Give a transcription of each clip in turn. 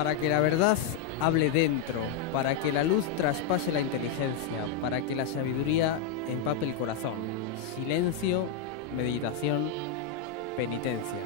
Para que la verdad hable dentro, para que la luz traspase la inteligencia, para que la sabiduría empape el corazón. Silencio, meditación, penitencia.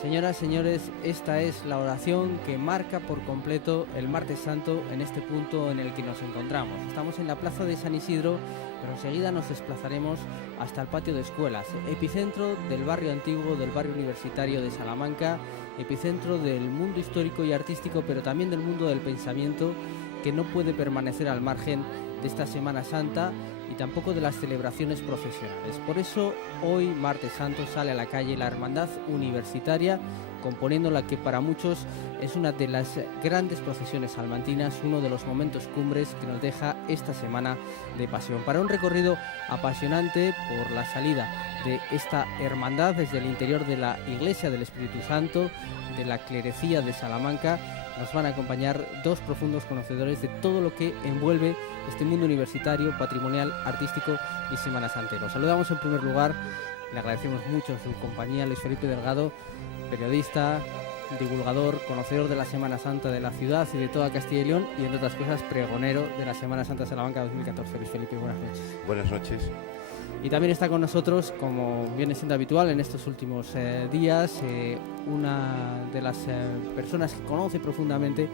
Señoras, señores, esta es la oración que marca por completo el Martes Santo en este punto en el que nos encontramos. Estamos en la plaza de San Isidro, pero enseguida nos desplazaremos hasta el patio de escuelas, epicentro del barrio antiguo, del barrio universitario de Salamanca, epicentro del mundo histórico y artístico, pero también del mundo del pensamiento, que no puede permanecer al margen de esta Semana Santa y tampoco de las celebraciones profesionales. Por eso hoy, Martes Santo, sale a la calle la Hermandad Universitaria, componiendo la que para muchos es una de las grandes procesiones salmantinas, uno de los momentos cumbres que nos deja esta semana de pasión. Para un recorrido apasionante por la salida de esta hermandad desde el interior de la Iglesia del Espíritu Santo, de la clerecía de Salamanca, nos van a acompañar dos profundos conocedores de todo lo que envuelve este mundo universitario, patrimonial, artístico y Semana Santero. Saludamos en primer lugar, le agradecemos mucho su compañía, Luis Felipe Delgado, periodista, divulgador, conocedor de la Semana Santa de la ciudad y de toda Castilla y León, y entre otras cosas pregonero de la Semana Santa de Salamanca 2014. Luis Felipe, buenas noches. Buenas noches. Y también está con nosotros, como viene siendo habitual en estos últimos días, una de las personas que conoce profundamente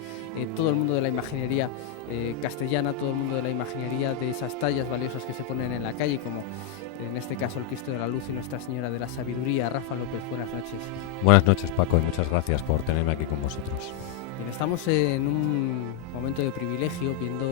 todo el mundo de la imaginería castellana, todo el mundo de la imaginería de esas tallas valiosas que se ponen en la calle, como en este caso el Cristo de la Luz y Nuestra Señora de la Sabiduría. Rafa López, buenas noches. Buenas noches, Paco, y muchas gracias por tenerme aquí con vosotros. Bien, estamos en un momento de privilegio viendo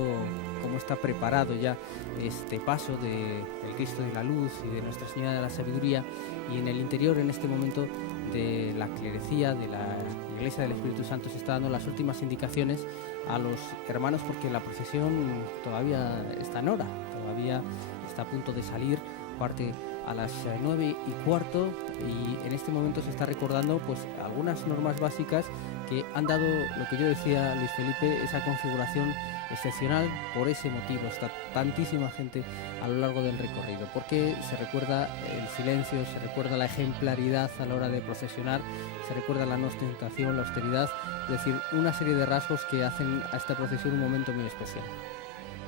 cómo está preparado ya este paso del Cristo de la Luz y de Nuestra Señora de la Sabiduría, y en el interior, en este momento de la clerecía de la Iglesia del Espíritu Santo, se está dando las últimas indicaciones a los hermanos, porque la procesión todavía está en hora, todavía está a punto de salir, parte a las 9:15, y en este momento se está recordando pues algunas normas básicas que han dado, lo que yo decía, Luis Felipe, esa configuración excepcional. Por ese motivo está tantísima gente a lo largo del recorrido, porque se recuerda el silencio, se recuerda la ejemplaridad a la hora de procesionar, se recuerda la no ostentación, la austeridad, es decir, una serie de rasgos que hacen a esta procesión un momento muy especial.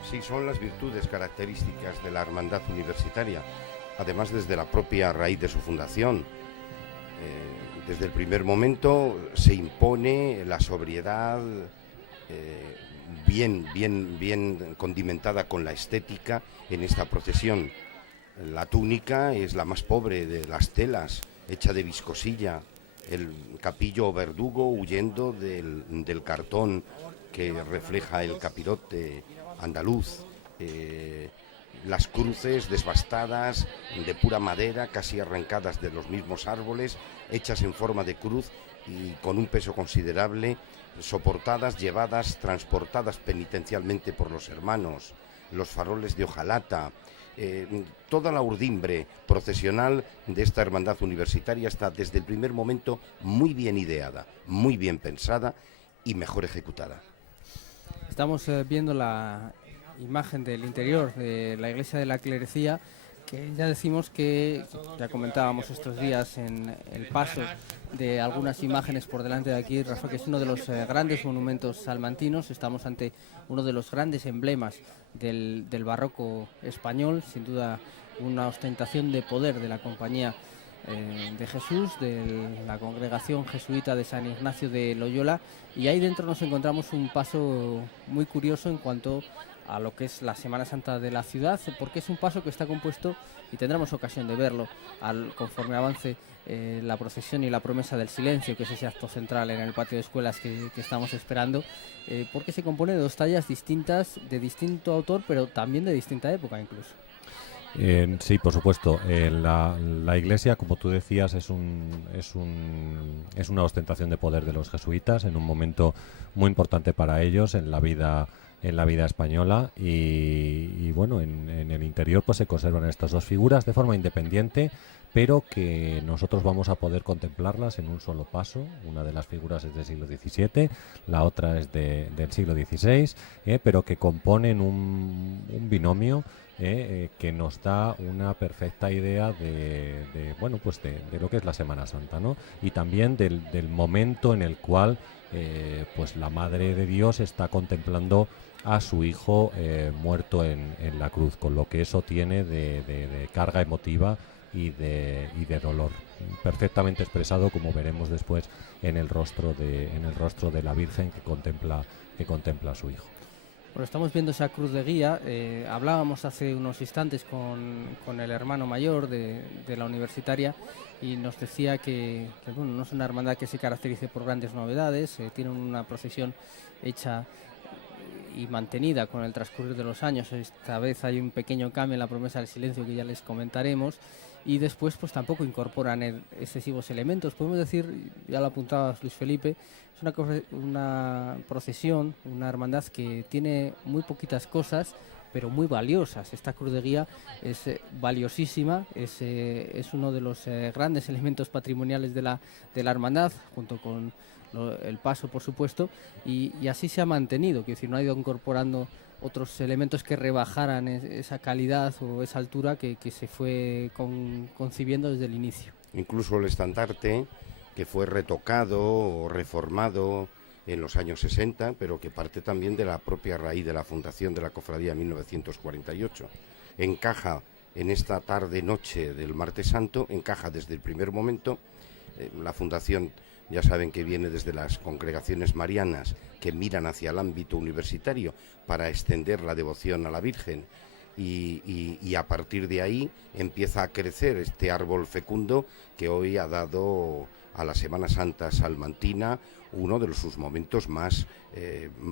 Sí, son las virtudes características de la Hermandad Universitaria, además desde la propia raíz de su fundación. Desde el primer momento se impone la sobriedad, bien condimentada con la estética en esta procesión. La túnica es la más pobre de las telas, hecha de viscosilla, el capillo o verdugo huyendo del cartón que refleja el capirote andaluz, las cruces desbastadas de pura madera, casi arrancadas de los mismos árboles, hechas en forma de cruz y con un peso considerable, soportadas, llevadas, transportadas penitencialmente por los hermanos, los faroles de hojalata. Toda la urdimbre procesional de esta hermandad universitaria está desde el primer momento muy bien ideada, muy bien pensada y mejor ejecutada. Estamos viendo la imagen del interior de la Iglesia de la Clerecía, que ya decimos que, ya comentábamos estos días en el paso de algunas imágenes por delante de aquí, Rafa, que es uno de los grandes monumentos salmantinos. Estamos ante uno de los grandes emblemas del barroco español, sin duda una ostentación de poder de la Compañía de Jesús, de la congregación jesuita de San Ignacio de Loyola, y ahí dentro nos encontramos un paso muy curioso en cuanto a lo que es la Semana Santa de la ciudad, porque es un paso que está compuesto, y tendremos ocasión de verlo conforme avance la procesión y la promesa del silencio, que es ese acto central en el patio de escuelas que estamos esperando, porque se compone de dos tallas distintas, de distinto autor, pero también de distinta época incluso. Sí, por supuesto. La iglesia, como tú decías, es una ostentación de poder de los jesuitas en un momento muy importante para ellos en la vida española, y bueno, en el interior pues se conservan estas dos figuras de forma independiente, pero que nosotros vamos a poder contemplarlas en un solo paso. Una de las figuras es del siglo XVII, la otra es del siglo XVI, pero que componen un binomio que nos da una perfecta idea bueno, pues de lo que es la Semana Santa, ¿no? Y también del momento en el cual pues la Madre de Dios está contemplando a su hijo muerto en la cruz, con lo que eso tiene de carga emotiva y de dolor, perfectamente expresado, como veremos después en el rostro de la Virgen que contempla a su hijo. Bueno, estamos viendo esa cruz de guía. Hablábamos hace unos instantes con el hermano mayor de la universitaria y nos decía que, bueno, no es una hermandad que se caracterice por grandes novedades, tiene una procesión hecha y mantenida con el transcurrir de los años. Esta vez hay un pequeño cambio en la promesa del silencio que ya les comentaremos, y después pues tampoco incorporan excesivos elementos. Podemos decir, ya lo apuntaba Luis Felipe, es una procesión, una hermandad que tiene muy poquitas cosas pero muy valiosas. Esta cruz de guía es valiosísima, es uno de los grandes elementos patrimoniales de la hermandad, junto con el paso, por supuesto, y así se ha mantenido, es decir, no ha ido incorporando otros elementos que rebajaran esa calidad o esa altura que se fue concibiendo desde el inicio. Incluso el estandarte, que fue retocado o reformado en los años 60, pero que parte también de la propia raíz de la fundación de la cofradía en 1948. Encaja en esta tarde-noche del Martes Santo, encaja desde el primer momento. La fundación, ya saben que viene desde las congregaciones marianas que miran hacia el ámbito universitario para extender la devoción a la Virgen, y a partir de ahí empieza a crecer este árbol fecundo que hoy ha dado a la Semana Santa salmantina uno de sus momentos más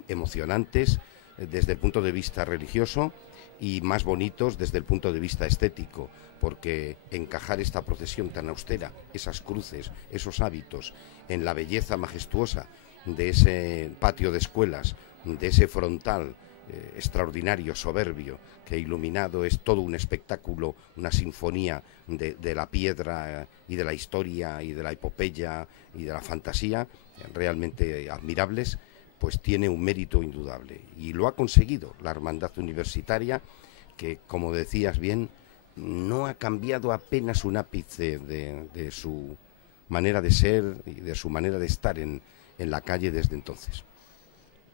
emocionantes desde el punto de vista religioso y más bonitos desde el punto de vista estético, porque encajar esta procesión tan austera, esas cruces, esos hábitos, en la belleza majestuosa de ese patio de escuelas, de ese frontal extraordinario, soberbio, que iluminado es todo un espectáculo, una sinfonía de la piedra y de la historia y de la epopeya y de la fantasía, realmente admirables, pues tiene un mérito indudable. Y lo ha conseguido la Hermandad Universitaria, que, como decías bien, no ha cambiado apenas un ápice de su manera de ser y de su manera de estar en la calle desde entonces.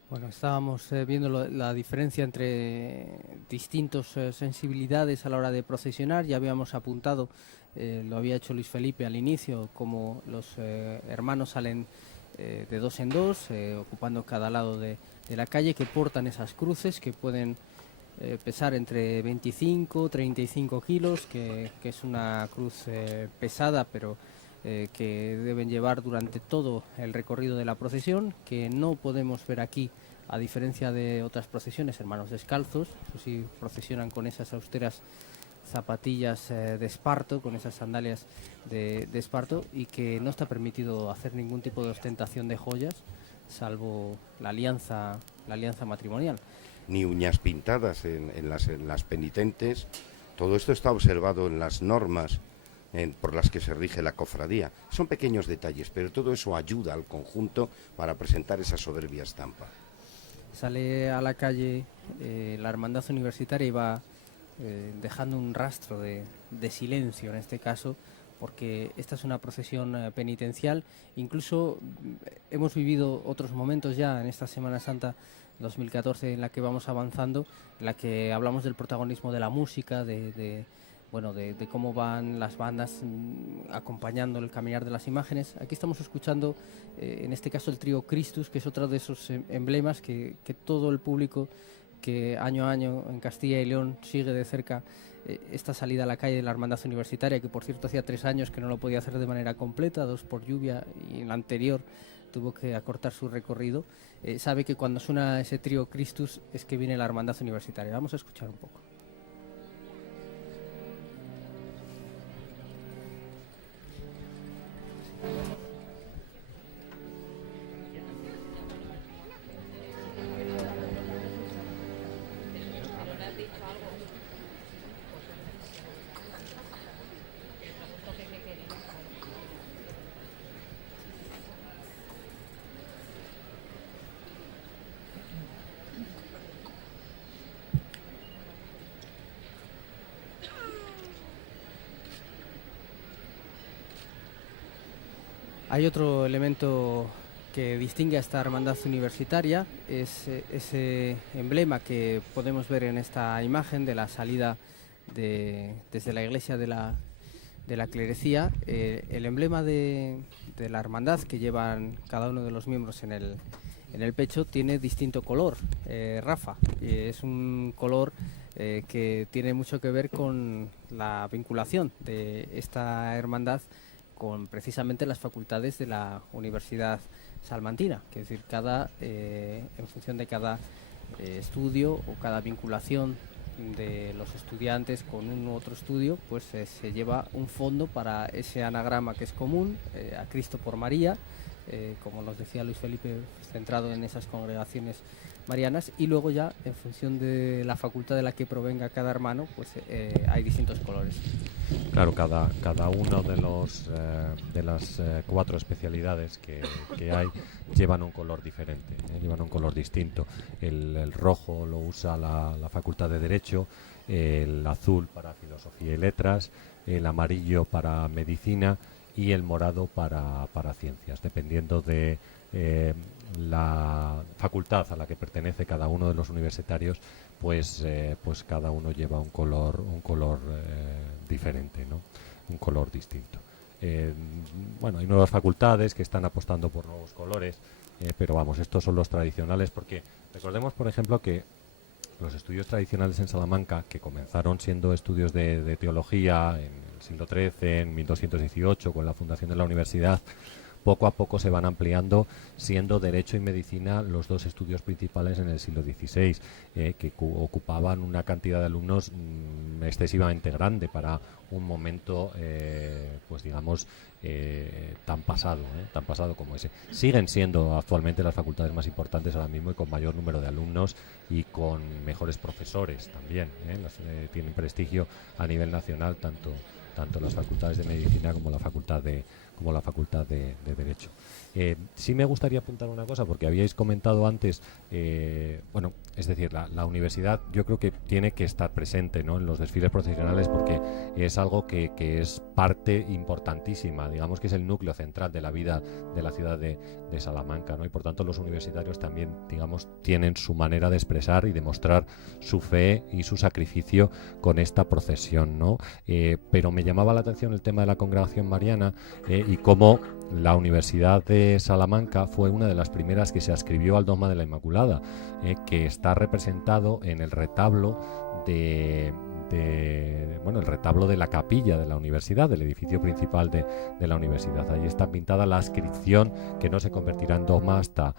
Bueno, estábamos viendo la diferencia entre distintas sensibilidades a la hora de procesionar. Ya habíamos apuntado, lo había hecho Luis Felipe al inicio, como los hermanos salen de dos en dos, ocupando cada lado de la calle, que portan esas cruces que pueden pesar entre 25 35 kilos, que es una cruz pesada, pero que deben llevar durante todo el recorrido de la procesión, que no podemos ver aquí, a diferencia de otras procesiones, hermanos descalzos. Eso sí, procesionan con esas austeras zapatillas de esparto, con esas sandalias de esparto, y que no está permitido hacer ningún tipo de ostentación de joyas, salvo la alianza matrimonial. Ni uñas pintadas en las penitentes. Todo esto está observado en las normas por las que se rige la cofradía. Son pequeños detalles, pero todo eso ayuda al conjunto para presentar esa soberbia estampa. Sale a la calle la hermandad universitaria y va dejando un rastro de silencio, en este caso, porque esta es una procesión penitencial. Incluso hemos vivido otros momentos ya en esta Semana Santa 2014 en la que vamos avanzando, en la que hablamos del protagonismo de la música, de cómo van las bandas acompañando el caminar de las imágenes. Aquí estamos escuchando, en este caso, el trío Christus, que es otro de esos emblemas que todo el público que año a año en Castilla y León sigue de cerca esta salida a la calle de la Hermandad Universitaria, que por cierto hacía 3 años que no lo podía hacer de manera completa, 2 por lluvia, y en la anterior tuvo que acortar su recorrido. Sabe que cuando suena ese trío Christus es que viene la Hermandad Universitaria. Vamos a escuchar un poco. Hay otro elemento que distingue a esta hermandad universitaria, es ese emblema que podemos ver en esta imagen de la salida desde la iglesia de la clerecía. El emblema de la hermandad que llevan cada uno de los miembros en el pecho tiene distinto color, Rafa. Es un color que tiene mucho que ver con la vinculación de esta hermandad con precisamente las facultades de la Universidad Salmantina, que es decir, en función de cada estudio o cada vinculación de los estudiantes con un u otro estudio, pues se lleva un fondo para ese anagrama que es común, a Cristo por María, como nos decía Luis Felipe, centrado en esas congregaciones marianas, y luego ya en función de la facultad de la que provenga cada hermano, pues hay distintos colores. Claro, cada uno de las 4 especialidades que hay llevan un color diferente, llevan un color distinto. El rojo lo usa la Facultad de Derecho, el azul para Filosofía y Letras, el amarillo para Medicina y el morado para Ciencias, dependiendo de la facultad a la que pertenece cada uno de los universitarios, pues cada uno lleva un color diferente, ¿no? Un color distinto. Bueno, hay nuevas facultades que están apostando por nuevos colores, pero vamos, estos son los tradicionales, porque recordemos, por ejemplo, que los estudios tradicionales en Salamanca, que comenzaron siendo estudios de teología en el siglo XIII, en 1218, con la fundación de la universidad, poco a poco se van ampliando, siendo Derecho y Medicina los 2 estudios principales en el siglo XVI, que ocupaban una cantidad de alumnos excesivamente grande para un momento, pues digamos, tan pasado como ese. Siguen siendo actualmente las facultades más importantes ahora mismo y con mayor número de alumnos y con mejores profesores también, tienen prestigio a nivel nacional tanto las facultades de Medicina como la facultad de Derecho. Sí me gustaría apuntar una cosa, porque habíais comentado antes, bueno, es decir, la universidad yo creo que tiene que estar presente, ¿no?, en los desfiles procesionales, porque es algo que es parte importantísima, digamos que es el núcleo central de la vida de la ciudad de Salamanca, ¿no? Y por tanto los universitarios también, digamos, tienen su manera de expresar y demostrar su fe y su sacrificio con esta procesión, ¿no? Pero me llamaba la atención el tema de la congregación mariana, y cómo la Universidad de Salamanca fue una de las primeras que se adscribió al dogma de la Inmaculada, que está representado en el retablo el retablo de la capilla de la universidad, del edificio principal de la universidad. Allí está pintada la adscripción, que no se convertirá en dogma hasta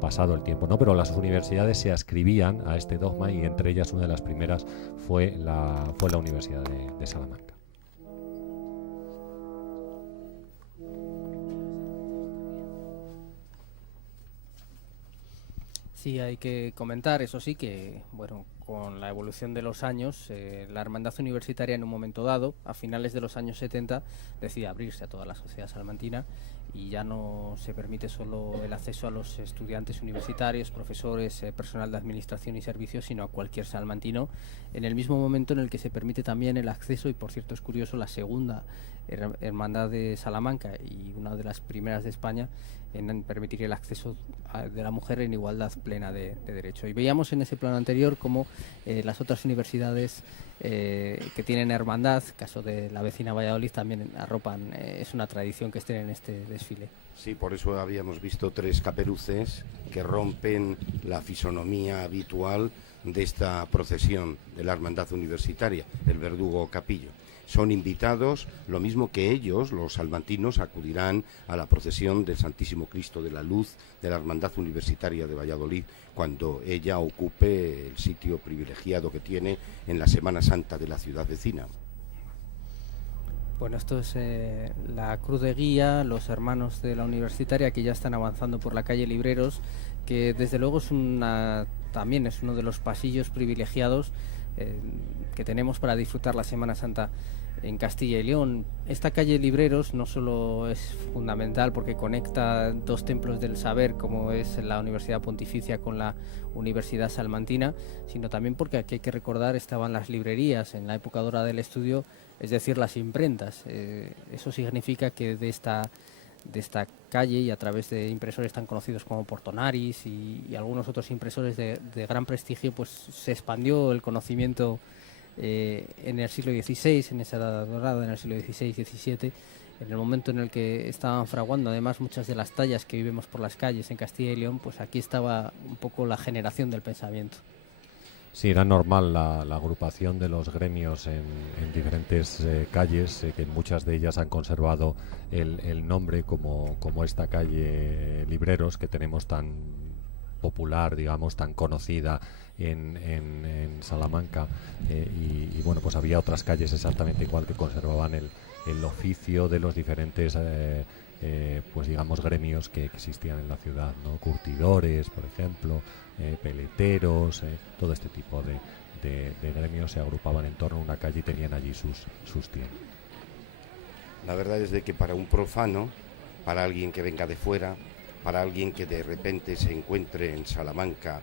pasado el tiempo, ¿no? Pero las universidades se adscribían a este dogma, y entre ellas una de las primeras fue la Universidad de Salamanca. Sí, hay que comentar, eso sí, que bueno, con la evolución de los años, la hermandad universitaria en un momento dado, a finales de los años 70, decide abrirse a toda la sociedad salmantina, y ya no se permite solo el acceso a los estudiantes universitarios, profesores, personal de administración y servicios, sino a cualquier salmantino, en el mismo momento en el que se permite también el acceso, y por cierto es curioso, la segunda hermandad de Salamanca y una de las primeras de España en permitir el acceso de la mujer en igualdad plena de derecho. Y veíamos en ese plano anterior cómo las otras universidades que tienen hermandad, caso de la vecina Valladolid, también arropan, es una tradición que estén en este desfile. Sí, por eso habíamos visto 3 caperuces que rompen la fisonomía habitual de esta procesión de la hermandad universitaria, el verdugo capillo. Son invitados, lo mismo que ellos, los salmantinos, acudirán a la procesión del Santísimo Cristo de la Luz de la Hermandad Universitaria de Valladolid, cuando ella ocupe el sitio privilegiado que tiene en la Semana Santa de la ciudad vecina. Bueno, esto es la cruz de guía, los hermanos de la universitaria que ya están avanzando por la calle Libreros, que desde luego también es uno de los pasillos privilegiados que tenemos para disfrutar la Semana Santa en Castilla y León. Esta calle Libreros no solo es fundamental porque conecta 2 templos del saber, como es la Universidad Pontificia con la Universidad Salmantina, sino también porque aquí hay que recordar estaban las librerías en la época dorada del estudio, es decir, las imprentas. Eso significa que de esta de esta calle, y a través de impresores tan conocidos como Portonaris y algunos otros impresores de gran prestigio, pues se expandió el conocimiento en el siglo XVI, en esa edad dorada, en el siglo XVI-XVII, en el momento en el que estaban fraguando además muchas de las tallas que vivimos por las calles en Castilla y León. Pues aquí estaba un poco la generación del pensamiento. Sí, era normal la agrupación de los gremios en diferentes calles, que muchas de ellas han conservado el nombre, como esta calle Libreros, que tenemos tan popular, digamos, tan conocida en Salamanca, y bueno, pues había otras calles exactamente igual que conservaban el oficio de los diferentes pues digamos gremios que existían en la ciudad, ¿no? Curtidores, por ejemplo, peleteros, todo este tipo de gremios se agrupaban en torno a una calle y tenían allí sus tiendas. La verdad es de que para un profano, para alguien que venga de fuera, para alguien que de repente se encuentre en Salamanca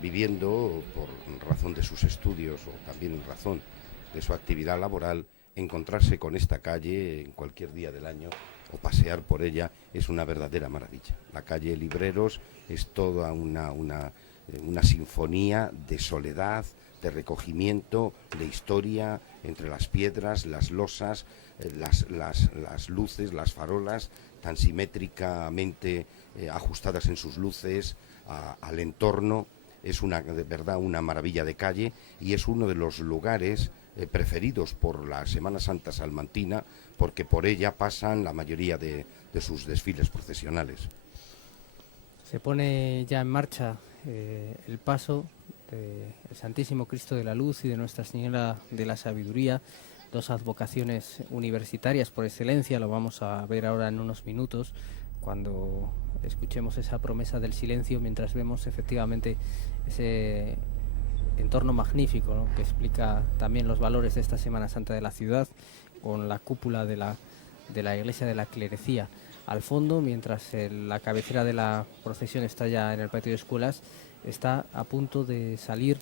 viviendo por razón de sus estudios o también en razón de su actividad laboral, encontrarse con esta calle en cualquier día del año o pasear por ella es una verdadera maravilla. La calle Libreros es toda una sinfonía de soledad, de recogimiento, de historia, entre las piedras, las losas, las luces, las farolas, tan simétricamente ajustadas en sus luces al entorno. Es de verdad una maravilla de calle, y es uno de los lugares preferidos por la Semana Santa salmantina, porque por ella pasan la mayoría de sus desfiles procesionales. Se pone ya en marcha el paso del Santísimo Cristo de la Luz y de Nuestra Señora de la Sabiduría, dos advocaciones universitarias por excelencia. Lo vamos a ver ahora en unos minutos, cuando escuchemos esa promesa del silencio, mientras vemos efectivamente ese entorno magnífico, ¿no?, que explica también los valores de esta Semana Santa de la ciudad, con la cúpula de la Iglesia de la Clerecía al fondo, mientras la cabecera de la procesión está ya en el patio de escuelas. Está a punto de salir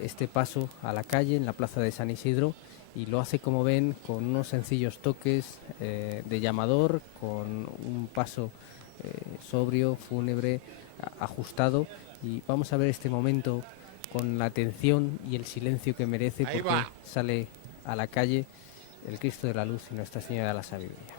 este paso a la calle en la plaza de San Isidro, y lo hace, como ven, con unos sencillos toques de llamador, con un paso sobrio, fúnebre, ajustado. Y vamos a ver este momento con la atención y el silencio que merece, porque sale a la calle el Cristo de la Luz y Nuestra Señora de la Sabiduría.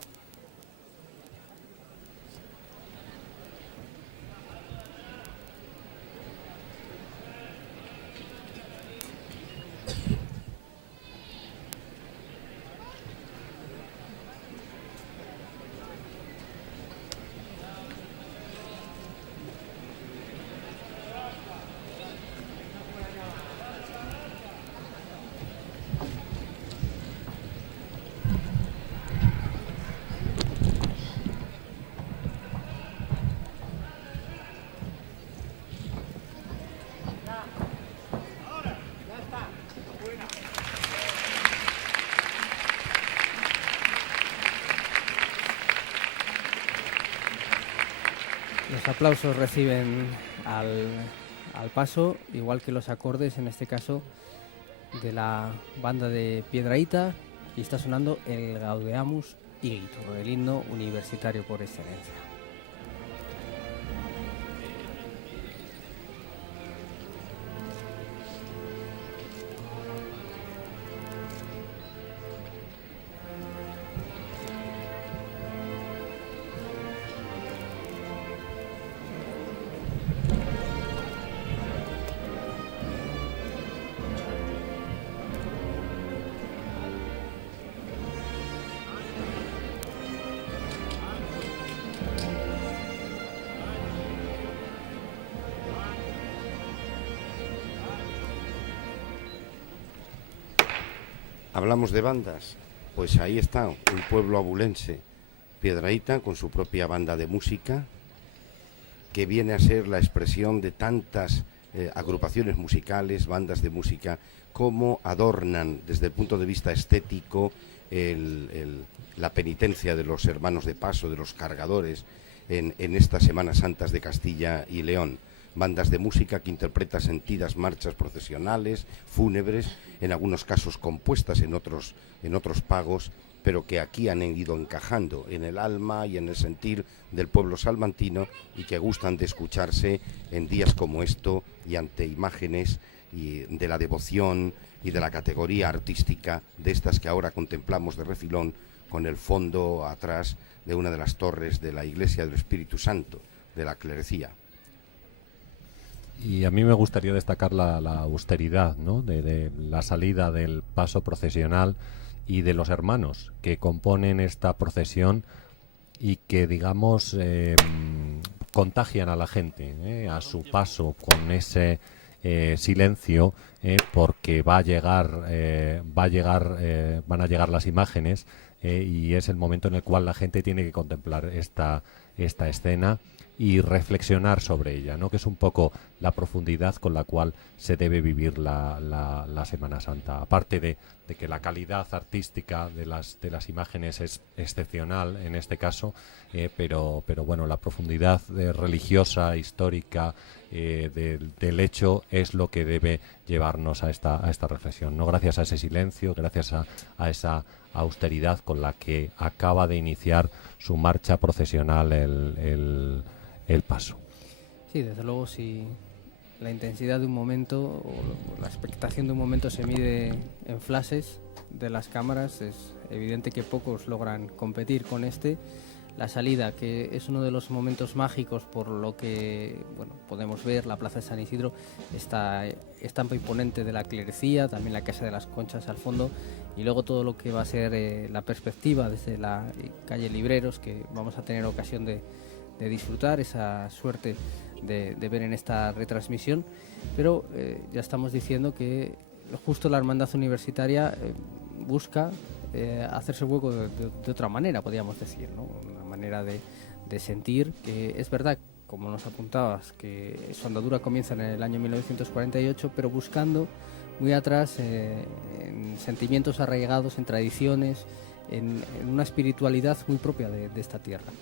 Los aplausos reciben al paso, igual que los acordes, en este caso, de la banda de Piedrahíta, y está sonando el Gaudeamus Igitur, el himno universitario por excelencia. Hablamos de bandas, pues ahí está un pueblo abulense, Piedrahíta, con su propia banda de música, que viene a ser la expresión de tantas agrupaciones musicales, bandas de música, como adornan desde el punto de vista estético la penitencia de los hermanos de paso, de los cargadores, en estas Semanas Santas de Castilla y León. Bandas de música que interpretan sentidas marchas procesionales, fúnebres, en algunos casos compuestas, en otros pagos, pero que aquí han ido encajando en el alma y en el sentir del pueblo salmantino y que gustan de escucharse en días como esto y ante imágenes y de la devoción y de la categoría artística de estas que ahora contemplamos de refilón con el fondo atrás de una de las torres de la Iglesia del Espíritu Santo, de la clerecía. Y a mí me gustaría destacar la austeridad, ¿no?, de la salida del paso procesional y de los hermanos que componen esta procesión y que, digamos, contagian a la gente a su paso con ese silencio, porque van a llegar las imágenes, y es el momento en el cual la gente tiene que contemplar esta escena y reflexionar sobre ella, ¿no?, que es un poco la profundidad con la cual se debe vivir la Semana Santa. Aparte de que la calidad artística de las imágenes es excepcional en este caso, pero bueno, la profundidad religiosa, histórica del hecho es lo que debe llevarnos a esta reflexión, ¿no? Gracias a ese silencio, gracias a esa austeridad con la que acaba de iniciar su marcha procesional el paso. Sí, desde luego, si la intensidad de un momento o la expectación de un momento se mide en flashes de las cámaras, es evidente que pocos logran competir con este. La salida, que es uno de los momentos mágicos por lo que podemos ver, la Plaza de San Isidro, esta estampa imponente de la clerecía, también la Casa de las Conchas al fondo, y luego todo lo que va a ser la perspectiva desde la calle Libreros, que vamos a tener ocasión de disfrutar, esa suerte de ver en esta retransmisión. Pero ya estamos diciendo que justo la Hermandad Universitaria busca hacerse hueco de otra manera, podríamos decir, ¿no? Una manera de sentir que es verdad, como nos apuntabas, que su andadura comienza en el año 1948, pero buscando muy atrás en sentimientos arraigados, en tradiciones, en una espiritualidad muy propia de esta tierra.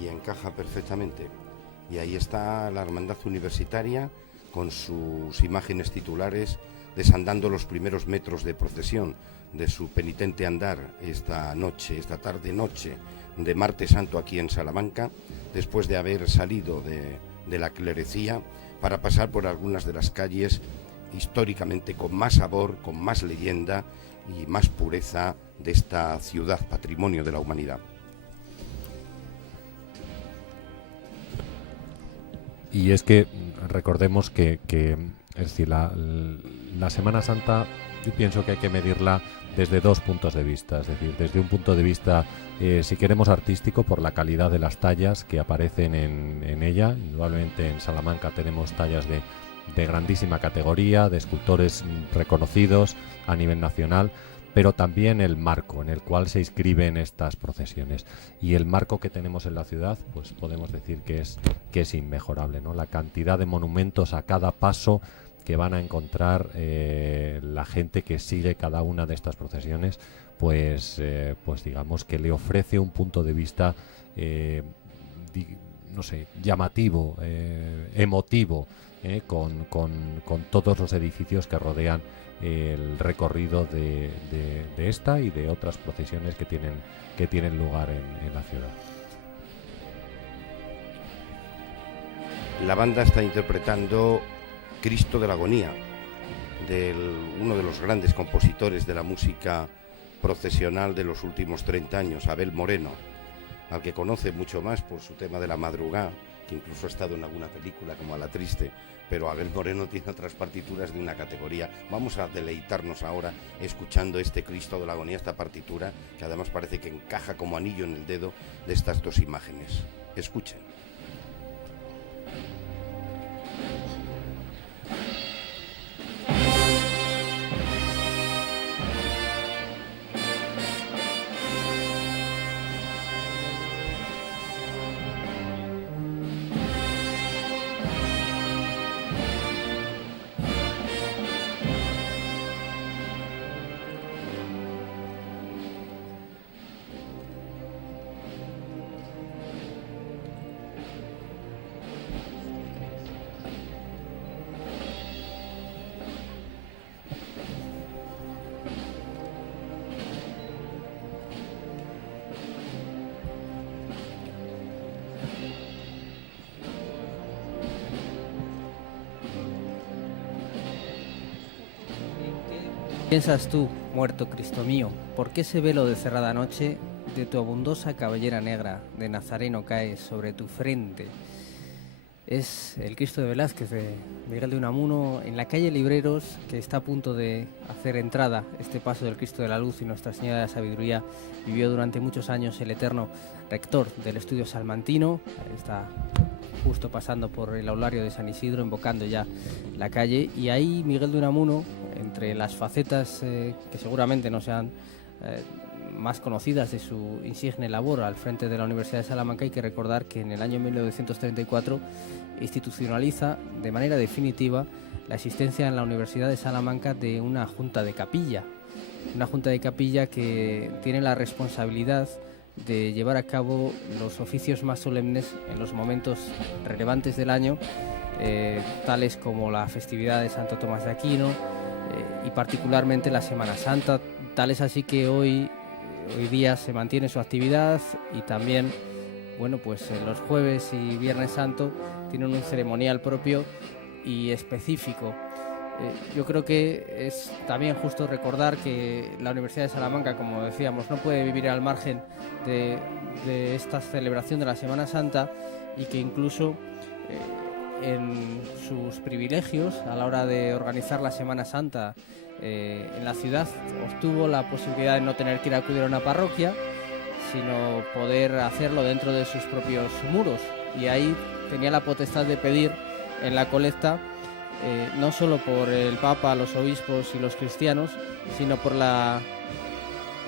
Y encaja perfectamente. Y ahí está la Hermandad Universitaria con sus imágenes titulares desandando los primeros metros de procesión de su penitente andar esta tarde-noche de Martes Santo aquí en Salamanca, después de haber salido de la clerecía para pasar por algunas de las calles históricamente con más sabor, con más leyenda y más pureza de esta ciudad, patrimonio de la humanidad. Y es que recordemos que es decir, la Semana Santa, yo pienso que hay que medirla desde dos puntos de vista. Es decir, desde un punto de vista, si queremos, artístico, por la calidad de las tallas que aparecen en ella. Indudablemente en Salamanca tenemos tallas de grandísima categoría, de escultores reconocidos a nivel nacional, pero también el marco en el cual se inscriben estas procesiones. Y el marco que tenemos en la ciudad, pues podemos decir que es inmejorable, ¿no? La cantidad de monumentos a cada paso que van a encontrar la gente que sigue cada una de estas procesiones, pues digamos que le ofrece un punto de vista llamativo, emotivo, con todos los edificios que rodean el recorrido de esta y de otras procesiones que tienen lugar en la ciudad. La banda está interpretando Cristo de la Agonía, uno de los grandes compositores de la música procesional de los últimos 30 años, Abel Moreno, al que conoce mucho más por su tema de la madrugada, que incluso ha estado en alguna película como A la Triste, pero Abel Moreno tiene otras partituras de una categoría. Vamos a deleitarnos ahora escuchando este Cristo de la Agonía, esta partitura, que además parece que encaja como anillo en el dedo de estas dos imágenes. Escuchen. Piensas tú, muerto Cristo mío, ¿por qué ese velo de cerrada noche de tu abundosa cabellera negra de Nazareno cae sobre tu frente? Es el Cristo de Velázquez de Miguel de Unamuno en la calle Libreros, que está a punto de hacer entrada este paso del Cristo de la Luz, y Nuestra Señora de la Sabiduría vivió durante muchos años el eterno rector del estudio salmantino. Está justo pasando por el aulario de San Isidro, invocando ya la calle, y ahí Miguel de Unamuno, entre las facetas que seguramente no sean más conocidas de su insigne labor al frente de la Universidad de Salamanca, hay que recordar que en el año 1934 institucionaliza de manera definitiva la existencia en la Universidad de Salamanca de una junta de capilla que tiene la responsabilidad de llevar a cabo los oficios más solemnes en los momentos relevantes del año, tales como la festividad de Santo Tomás de Aquino y particularmente la Semana Santa. Tal es así que hoy día se mantiene su actividad, y también, bueno, pues los jueves y Viernes Santo tienen un ceremonial propio y específico. Yo creo que es también justo recordar que la Universidad de Salamanca, como decíamos, no puede vivir al margen de esta celebración de la Semana Santa, y que incluso en sus privilegios a la hora de organizar la Semana Santa en la ciudad obtuvo la posibilidad de no tener que ir a acudir a una parroquia, sino poder hacerlo dentro de sus propios muros, y ahí tenía la potestad de pedir en la colecta no solo por el Papa, los obispos y los cristianos, sino por la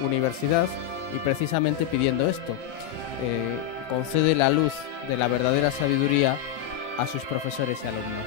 universidad, y precisamente pidiendo esto, concede la luz de la verdadera sabiduría a sus profesores y alumnos.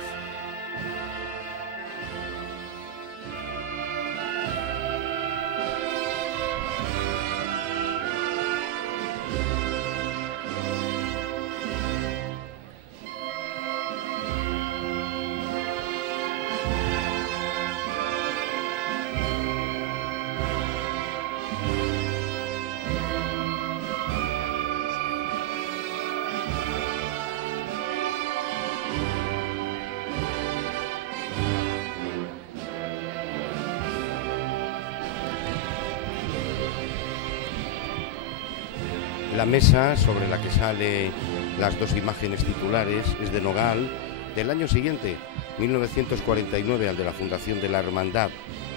La mesa sobre la que salen las dos imágenes titulares es de nogal del año siguiente, 1949, al de la fundación de la Hermandad.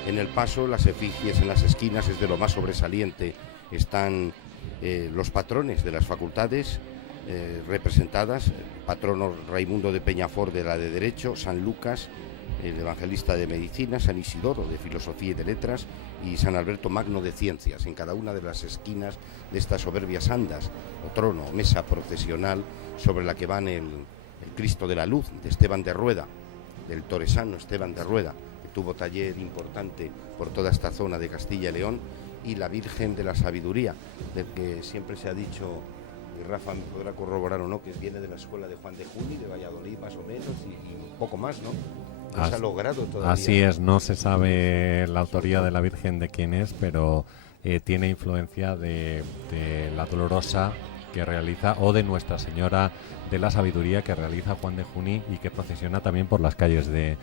En el paso, las efigies en las esquinas es de lo más sobresaliente. Están los patrones de las facultades representadas: patrono Raimundo de Peñafort de la de Derecho, San Lucas, el evangelista de Medicina, San Isidoro de Filosofía y de Letras, y San Alberto Magno de Ciencias, en cada una de las esquinas de estas soberbias andas, o trono, mesa procesional, sobre la que van el Cristo de la Luz de Esteban de Rueda, del toresano Esteban de Rueda, que tuvo taller importante por toda esta zona de Castilla y León, y la Virgen de la Sabiduría, del que siempre se ha dicho, y Rafa me podrá corroborar o no, que viene de la escuela de Juan de Juni, de Valladolid más o menos, y un poco más, ¿no? No se ha logrado todavía. Así es, no se sabe la autoría de la Virgen de quién es, pero tiene influencia de la Dolorosa que realiza, o de Nuestra Señora de la Sabiduría que realiza Juan de Juni, y que procesiona también por las calles de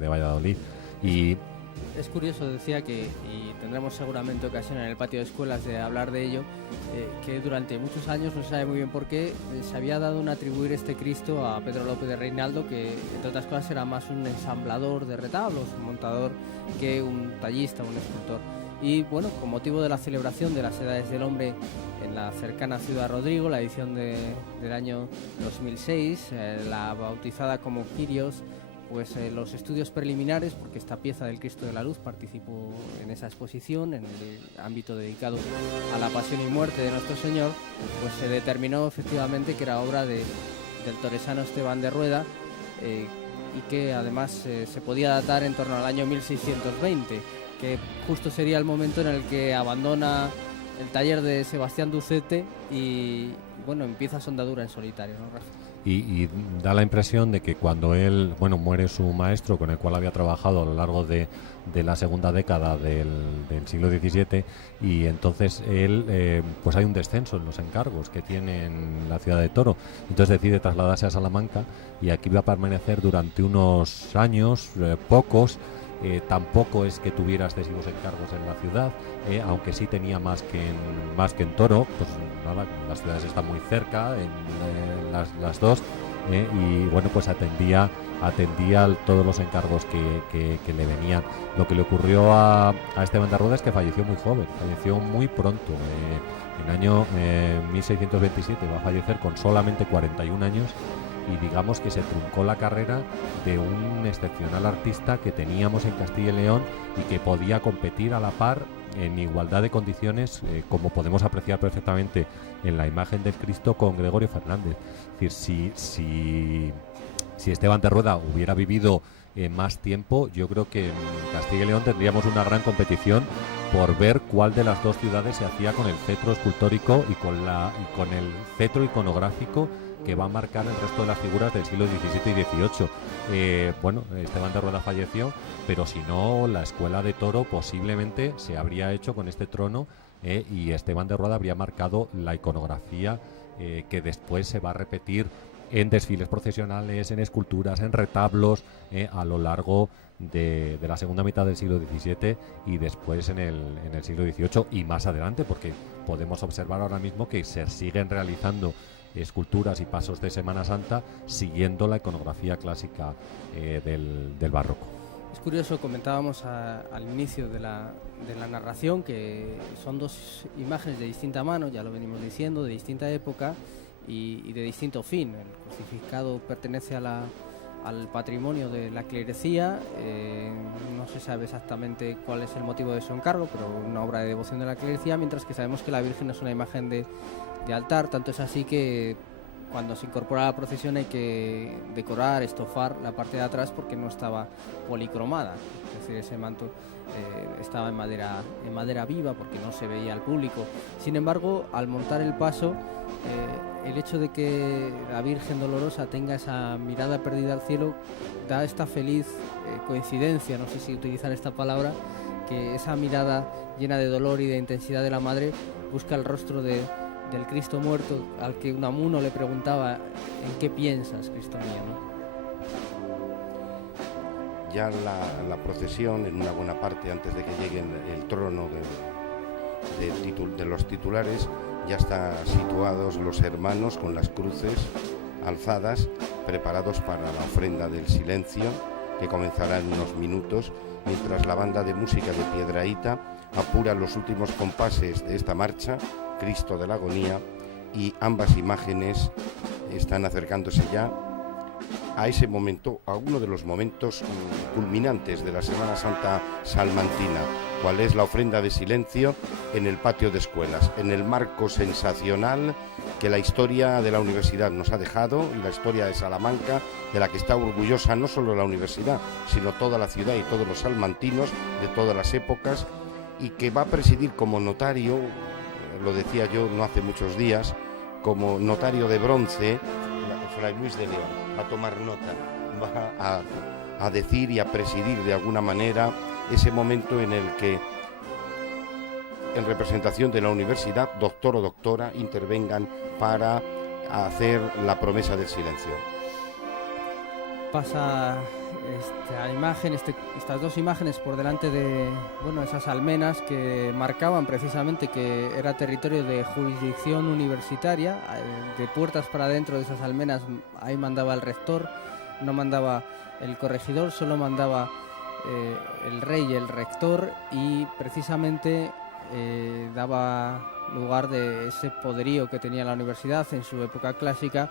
Valladolid. Y es curioso, decía que, y tendremos seguramente ocasión en el patio de escuelas de hablar de ello, que durante muchos años, no se sabe muy bien por qué, se había dado un atribuir este Cristo a Pedro López de Reinaldo, que entre otras cosas era más un ensamblador de retablos, un montador, que un tallista, un escultor. Y bueno, con motivo de la celebración de las Edades del Hombre en la cercana Ciudad Rodrigo, la edición del año 2006, la bautizada como Kyrios, pues los estudios preliminares, porque esta pieza del Cristo de la Luz participó en esa exposición, en el ámbito dedicado a la pasión y muerte de nuestro Señor, pues se determinó efectivamente que era obra del toresano Esteban de Rueda, y que además se podía datar en torno al año 1620, que justo sería el momento en el que abandona el taller de Sebastián Ducete y bueno, empieza su andadura en solitario, ¿no, Rafa? Y da la impresión de que cuando él, bueno, muere su maestro con el cual había trabajado a lo largo de la segunda década del siglo XVII, y entonces él, pues hay un descenso en los encargos que tiene en la ciudad de Toro, entonces decide trasladarse a Salamanca, y aquí va a permanecer durante unos años, pocos, tampoco es que tuviera excesivos encargos en la ciudad, aunque sí tenía más que en Toro. Pues nada, las ciudades están muy cerca, las dos, y bueno, pues atendía todos los encargos que le venían. Lo que le ocurrió a Esteban de Rueda es que falleció muy joven, falleció muy pronto. En el año 1627 va a fallecer con solamente 41 años, y digamos que se truncó la carrera de un excepcional artista que teníamos en Castilla y León y que podía competir a la par en igualdad de condiciones, como podemos apreciar perfectamente en la imagen del Cristo, con Gregorio Fernández. Es decir, si Esteban de Rueda hubiera vivido más tiempo, yo creo que en Castilla y León tendríamos una gran competición por ver cuál de las dos ciudades se hacía con el cetro escultórico y con el cetro iconográfico que va a marcar el resto de las figuras del siglo XVII y XVIII. Bueno, Esteban de Rueda falleció, pero si no, la escuela de Toro posiblemente se habría hecho con este trono, y Esteban de Rueda habría marcado la iconografía que después se va a repetir en desfiles procesionales, en esculturas, en retablos, a lo largo de la segunda mitad del siglo XVII y después en el siglo XVIII y más adelante, porque podemos observar ahora mismo que se siguen realizando esculturas y pasos de Semana Santa siguiendo la iconografía clásica del barroco. Es curioso, comentábamos al inicio de la narración que son dos imágenes de distinta mano, ya lo venimos diciendo, de distinta época y de distinto fin. El crucificado pertenece al patrimonio de la clerecía, no se sabe exactamente cuál es el motivo de su encargo, pero una obra de devoción de la clerecía, mientras que sabemos que la Virgen es una imagen de altar. Tanto es así que cuando se incorpora a la procesión hay que decorar, estofar la parte de atrás porque no estaba policromada, es decir, ese manto estaba en madera viva porque no se veía al público. Sin embargo, al montar el paso, el hecho de que la Virgen Dolorosa tenga esa mirada perdida al cielo da esta feliz coincidencia, no sé si utilizar esta palabra, que esa mirada llena de dolor y de intensidad de la Madre busca el rostro del Cristo muerto, al que Unamuno le preguntaba: ¿en qué piensas, Cristo mío?, ¿no? Ya la procesión, en una buena parte, antes de que llegue el trono de los titulares, ya están situados los hermanos con las cruces alzadas, preparados para la ofrenda del silencio, que comenzará en unos minutos, mientras la banda de música de Piedrahíta apura los últimos compases de esta marcha, Cristo de la Agonía, y ambas imágenes están acercándose ya a ese momento, a uno de los momentos culminantes de la Semana Santa salmantina, cual es la ofrenda de silencio en el patio de escuelas, en el marco sensacional que la historia de la universidad nos ha dejado, y la historia de Salamanca, de la que está orgullosa no solo la universidad, sino toda la ciudad y todos los salmantinos de todas las épocas, y que va a presidir como notario, lo decía yo no hace muchos días, como notario de bronce, Fray Luis de León. Va a tomar nota, va a decir y a presidir de alguna manera ese momento en el que, en representación de la universidad, doctor o doctora intervengan para hacer la promesa del silencio. Pasa esta imagen, estas dos imágenes por delante de esas almenas que marcaban precisamente que era territorio de jurisdicción universitaria. De puertas para adentro de esas almenas, ahí mandaba el rector, no mandaba el corregidor, solo mandaba el rey, el rector, y precisamente daba lugar de ese poderío que tenía la universidad en su época clásica.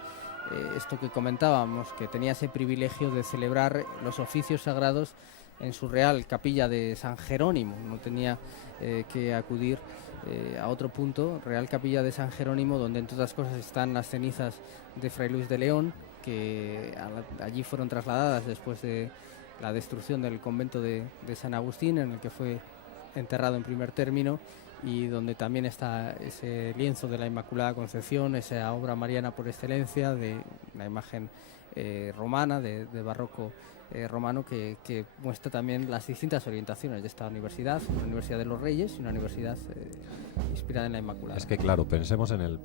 Esto que comentábamos, que tenía ese privilegio de celebrar los oficios sagrados en su real capilla de San Jerónimo, no tenía que acudir a otro punto, Real Capilla de San Jerónimo, donde entre otras cosas están las cenizas de Fray Luis de León, que allí fueron trasladadas después de la destrucción del convento de San Agustín, en el que fue enterrado en primer término, y donde también está ese lienzo de la Inmaculada Concepción, esa obra mariana por excelencia, de la imagen romana, de barroco romano, que muestra también las distintas orientaciones de esta universidad, una universidad de los reyes y una universidad inspirada en la Inmaculada. Es que claro, pensemos en el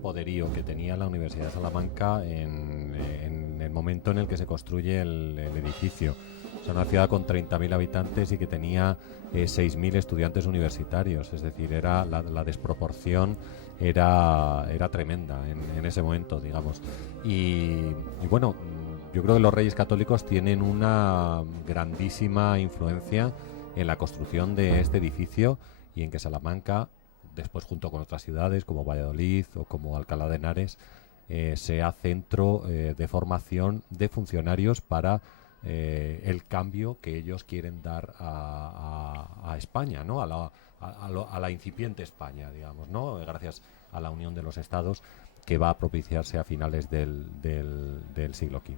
poderío que tenía la Universidad de Salamanca en el momento en el que se construye el edificio. O sea, una ciudad con 30.000 habitantes y que tenía 6.000 estudiantes universitarios. Es decir, era la desproporción era tremenda en ese momento, digamos. Y bueno, yo creo que los Reyes Católicos tienen una grandísima influencia en la construcción de este edificio y en que Salamanca, después junto con otras ciudades como Valladolid o como Alcalá de Henares, sea centro de formación de funcionarios para el cambio que ellos quieren dar a España, ¿no? a la incipiente España, digamos, ¿no? Gracias a la unión de los estados que va a propiciarse a finales del siglo XV.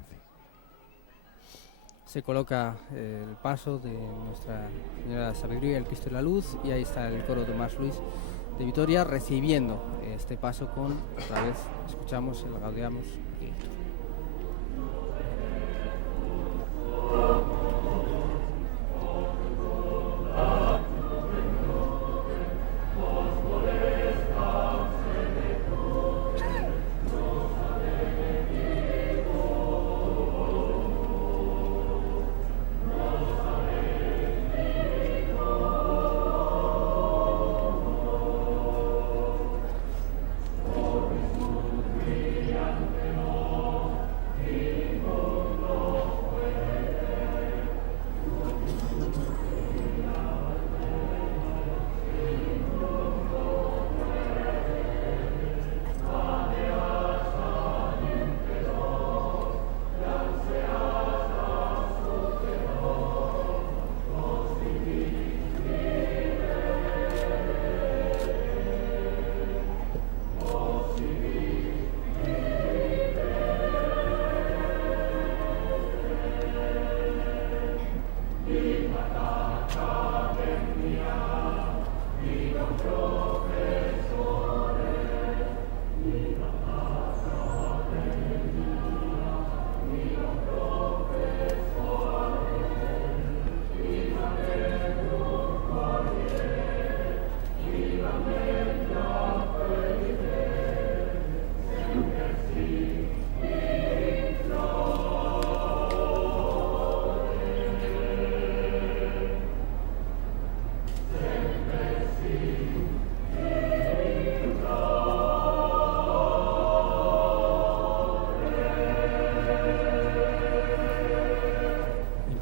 Se coloca el paso de Nuestra Señora de la Sabiduría, el Cristo de la Luz, y ahí está el coro Tomás Luis de Vitoria recibiendo este paso con, otra vez, escuchamos el Gaudeamus.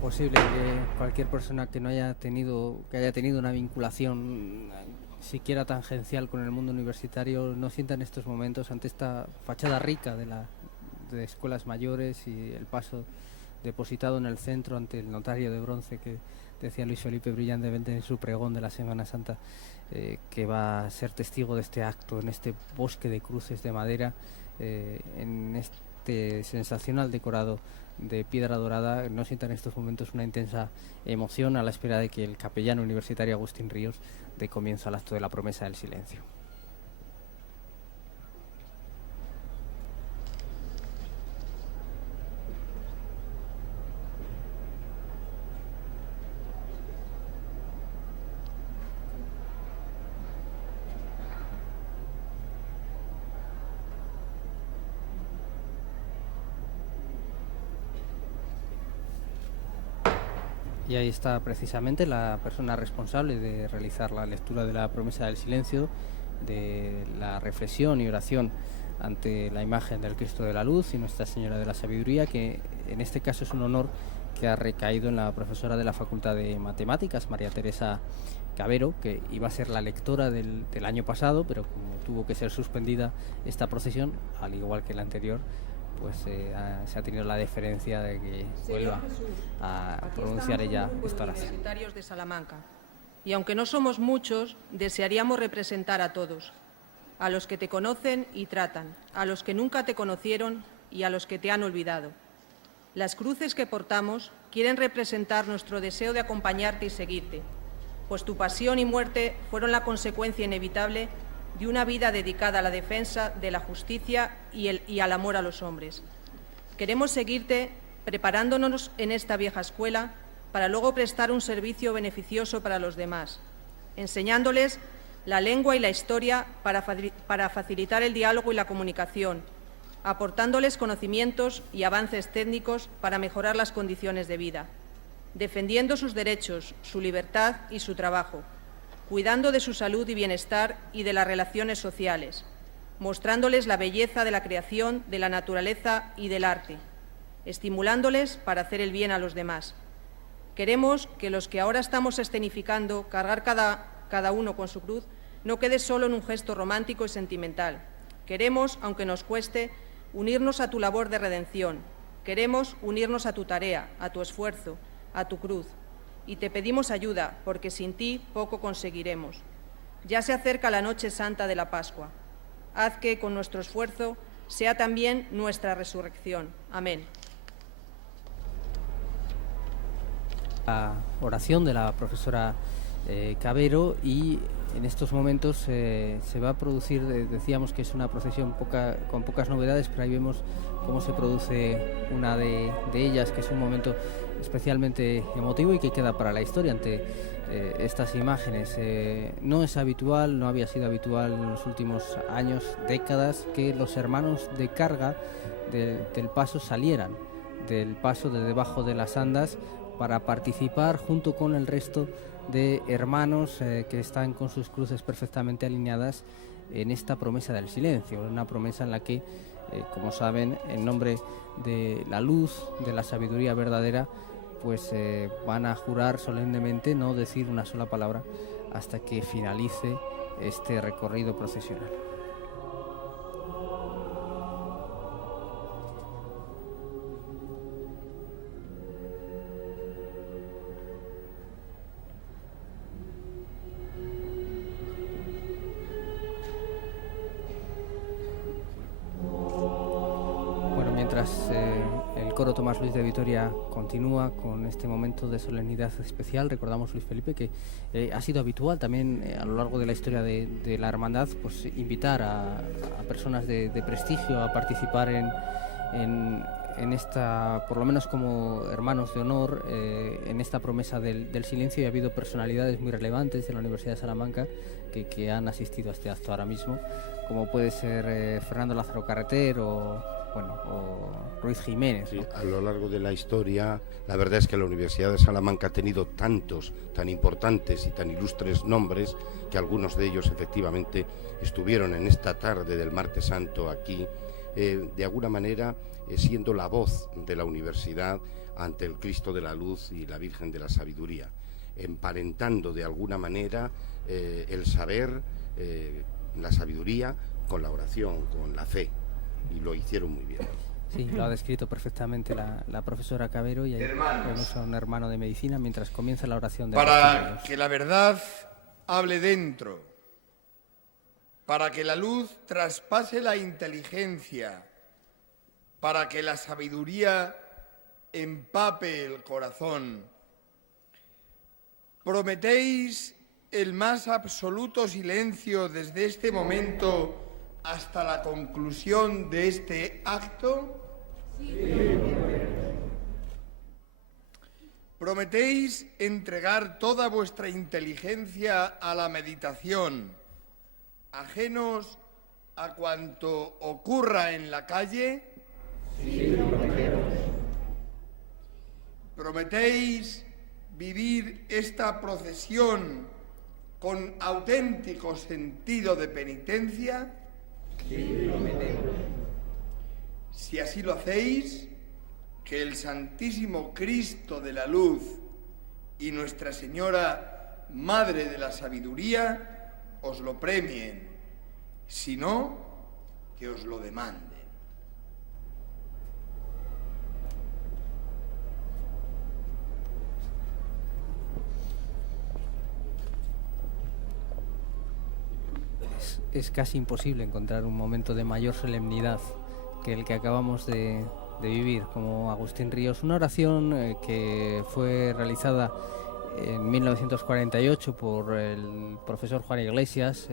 Posible que cualquier persona que haya tenido una vinculación siquiera tangencial con el mundo universitario no sienta en estos momentos, ante esta fachada rica de escuelas mayores y el paso depositado en el centro ante el notario de bronce que decía Luis Felipe brillantemente en su pregón de la Semana Santa, que va a ser testigo de este acto en este bosque de cruces de madera, en este sensacional decorado de piedra dorada. No sienta en estos momentos una intensa emoción a la espera de que el capellán universitario Agustín Ríos dé comienzo al acto de la promesa del silencio. Y ahí está precisamente la persona responsable de realizar la lectura de la promesa del silencio, de la reflexión y oración ante la imagen del Cristo de la Luz y Nuestra Señora de la Sabiduría, que en este caso es un honor que ha recaído en la profesora de la Facultad de Matemáticas, María Teresa Cabero, que iba a ser la lectora del año pasado, pero como tuvo que ser suspendida esta procesión, al igual que la anterior, pues se ha tenido la deferencia de que vuelva a pronunciar ella esta oración. Universitarios de Salamanca, y aunque no somos muchos, desearíamos representar a todos, a los que te conocen y tratan, a los que nunca te conocieron y a los que te han olvidado. Las cruces que portamos quieren representar nuestro deseo de acompañarte y seguirte, pues tu pasión y muerte fueron la consecuencia inevitable de una vida dedicada a la defensa de la justicia y al amor a los hombres. Queremos seguirte preparándonos en esta vieja escuela para luego prestar un servicio beneficioso para los demás, enseñándoles la lengua y la historia para facilitar el diálogo y la comunicación, aportándoles conocimientos y avances técnicos para mejorar las condiciones de vida. defendiendo sus derechos, su libertad y su trabajo, cuidando de su salud y bienestar y de las relaciones sociales, mostrándoles la belleza de la creación, de la naturaleza y del arte, estimulándoles para hacer el bien a los demás. Queremos que los que ahora estamos escenificando, cargar cada uno con su cruz, no quede solo en un gesto romántico y sentimental. Queremos, aunque nos cueste, unirnos a tu labor de redención. Queremos unirnos a tu tarea, a tu esfuerzo, a tu cruz. Y te pedimos ayuda, porque sin ti poco conseguiremos. Ya se acerca la noche santa de la Pascua. Haz que, con nuestro esfuerzo, sea también nuestra resurrección. Amén. La oración de la profesora Cabero, y en estos momentos se va a producir, decíamos que es una procesión con pocas novedades, pero ahí vemos cómo se produce una de ellas, que es un momento especialmente emotivo y que queda para la historia ante estas imágenes. No es habitual, no había sido habitual en los últimos años, décadas, que los hermanos de carga del paso salieran del paso de debajo de las andas para participar junto con el resto de hermanos que están con sus cruces perfectamente alineadas en esta promesa del silencio, una promesa en la que, como saben, en nombre de la luz, de la sabiduría verdadera, pues van a jurar solemnemente no decir una sola palabra hasta que finalice este recorrido procesional. Mientras el coro Tomás Luis de Vitoria continúa con este momento de solemnidad especial, recordamos, Luis Felipe, que ha sido habitual también a lo largo de la historia de la hermandad, pues invitar a personas de prestigio a participar en esta, por lo menos como hermanos de honor, en esta promesa del silencio, y ha habido personalidades muy relevantes de la Universidad de Salamanca que han asistido a este acto ahora mismo, como puede ser Fernando Lázaro Carreter o Ruiz Jiménez, ¿no? Sí, a lo largo de la historia, la verdad es que la Universidad de Salamanca ha tenido tantos, tan importantes y tan ilustres nombres, que algunos de ellos efectivamente estuvieron en esta tarde del Martes Santo aquí, de alguna manera siendo la voz de la universidad ante el Cristo de la Luz y la Virgen de la Sabiduría, emparentando de alguna manera el saber, la sabiduría con la oración, con la fe. Y lo hicieron muy bien. Sí, lo ha descrito perfectamente la profesora Cabero, y ahí vemos a un hermano de medicina mientras comienza la oración de para que la verdad hable dentro, para que la luz traspase la inteligencia, para que la sabiduría empape el corazón. ¿Prometéis el más absoluto silencio desde este momento hasta la conclusión de este acto? Sí. ¿Prometéis entregar toda vuestra inteligencia a la meditación, ajenos a cuanto ocurra en la calle? Sí, prometemos. ¿Prometéis vivir esta procesión con auténtico sentido de penitencia? Sí, prometemos. Si así lo hacéis, que el Santísimo Cristo de la Luz y Nuestra Señora, Madre de la Sabiduría, os lo premien. Si no, que os lo demanden. Es casi imposible encontrar un momento de mayor solemnidad que el que acabamos de vivir, como Agustín Ríos. Una oración que fue realizada en 1948 por el profesor Juan Iglesias,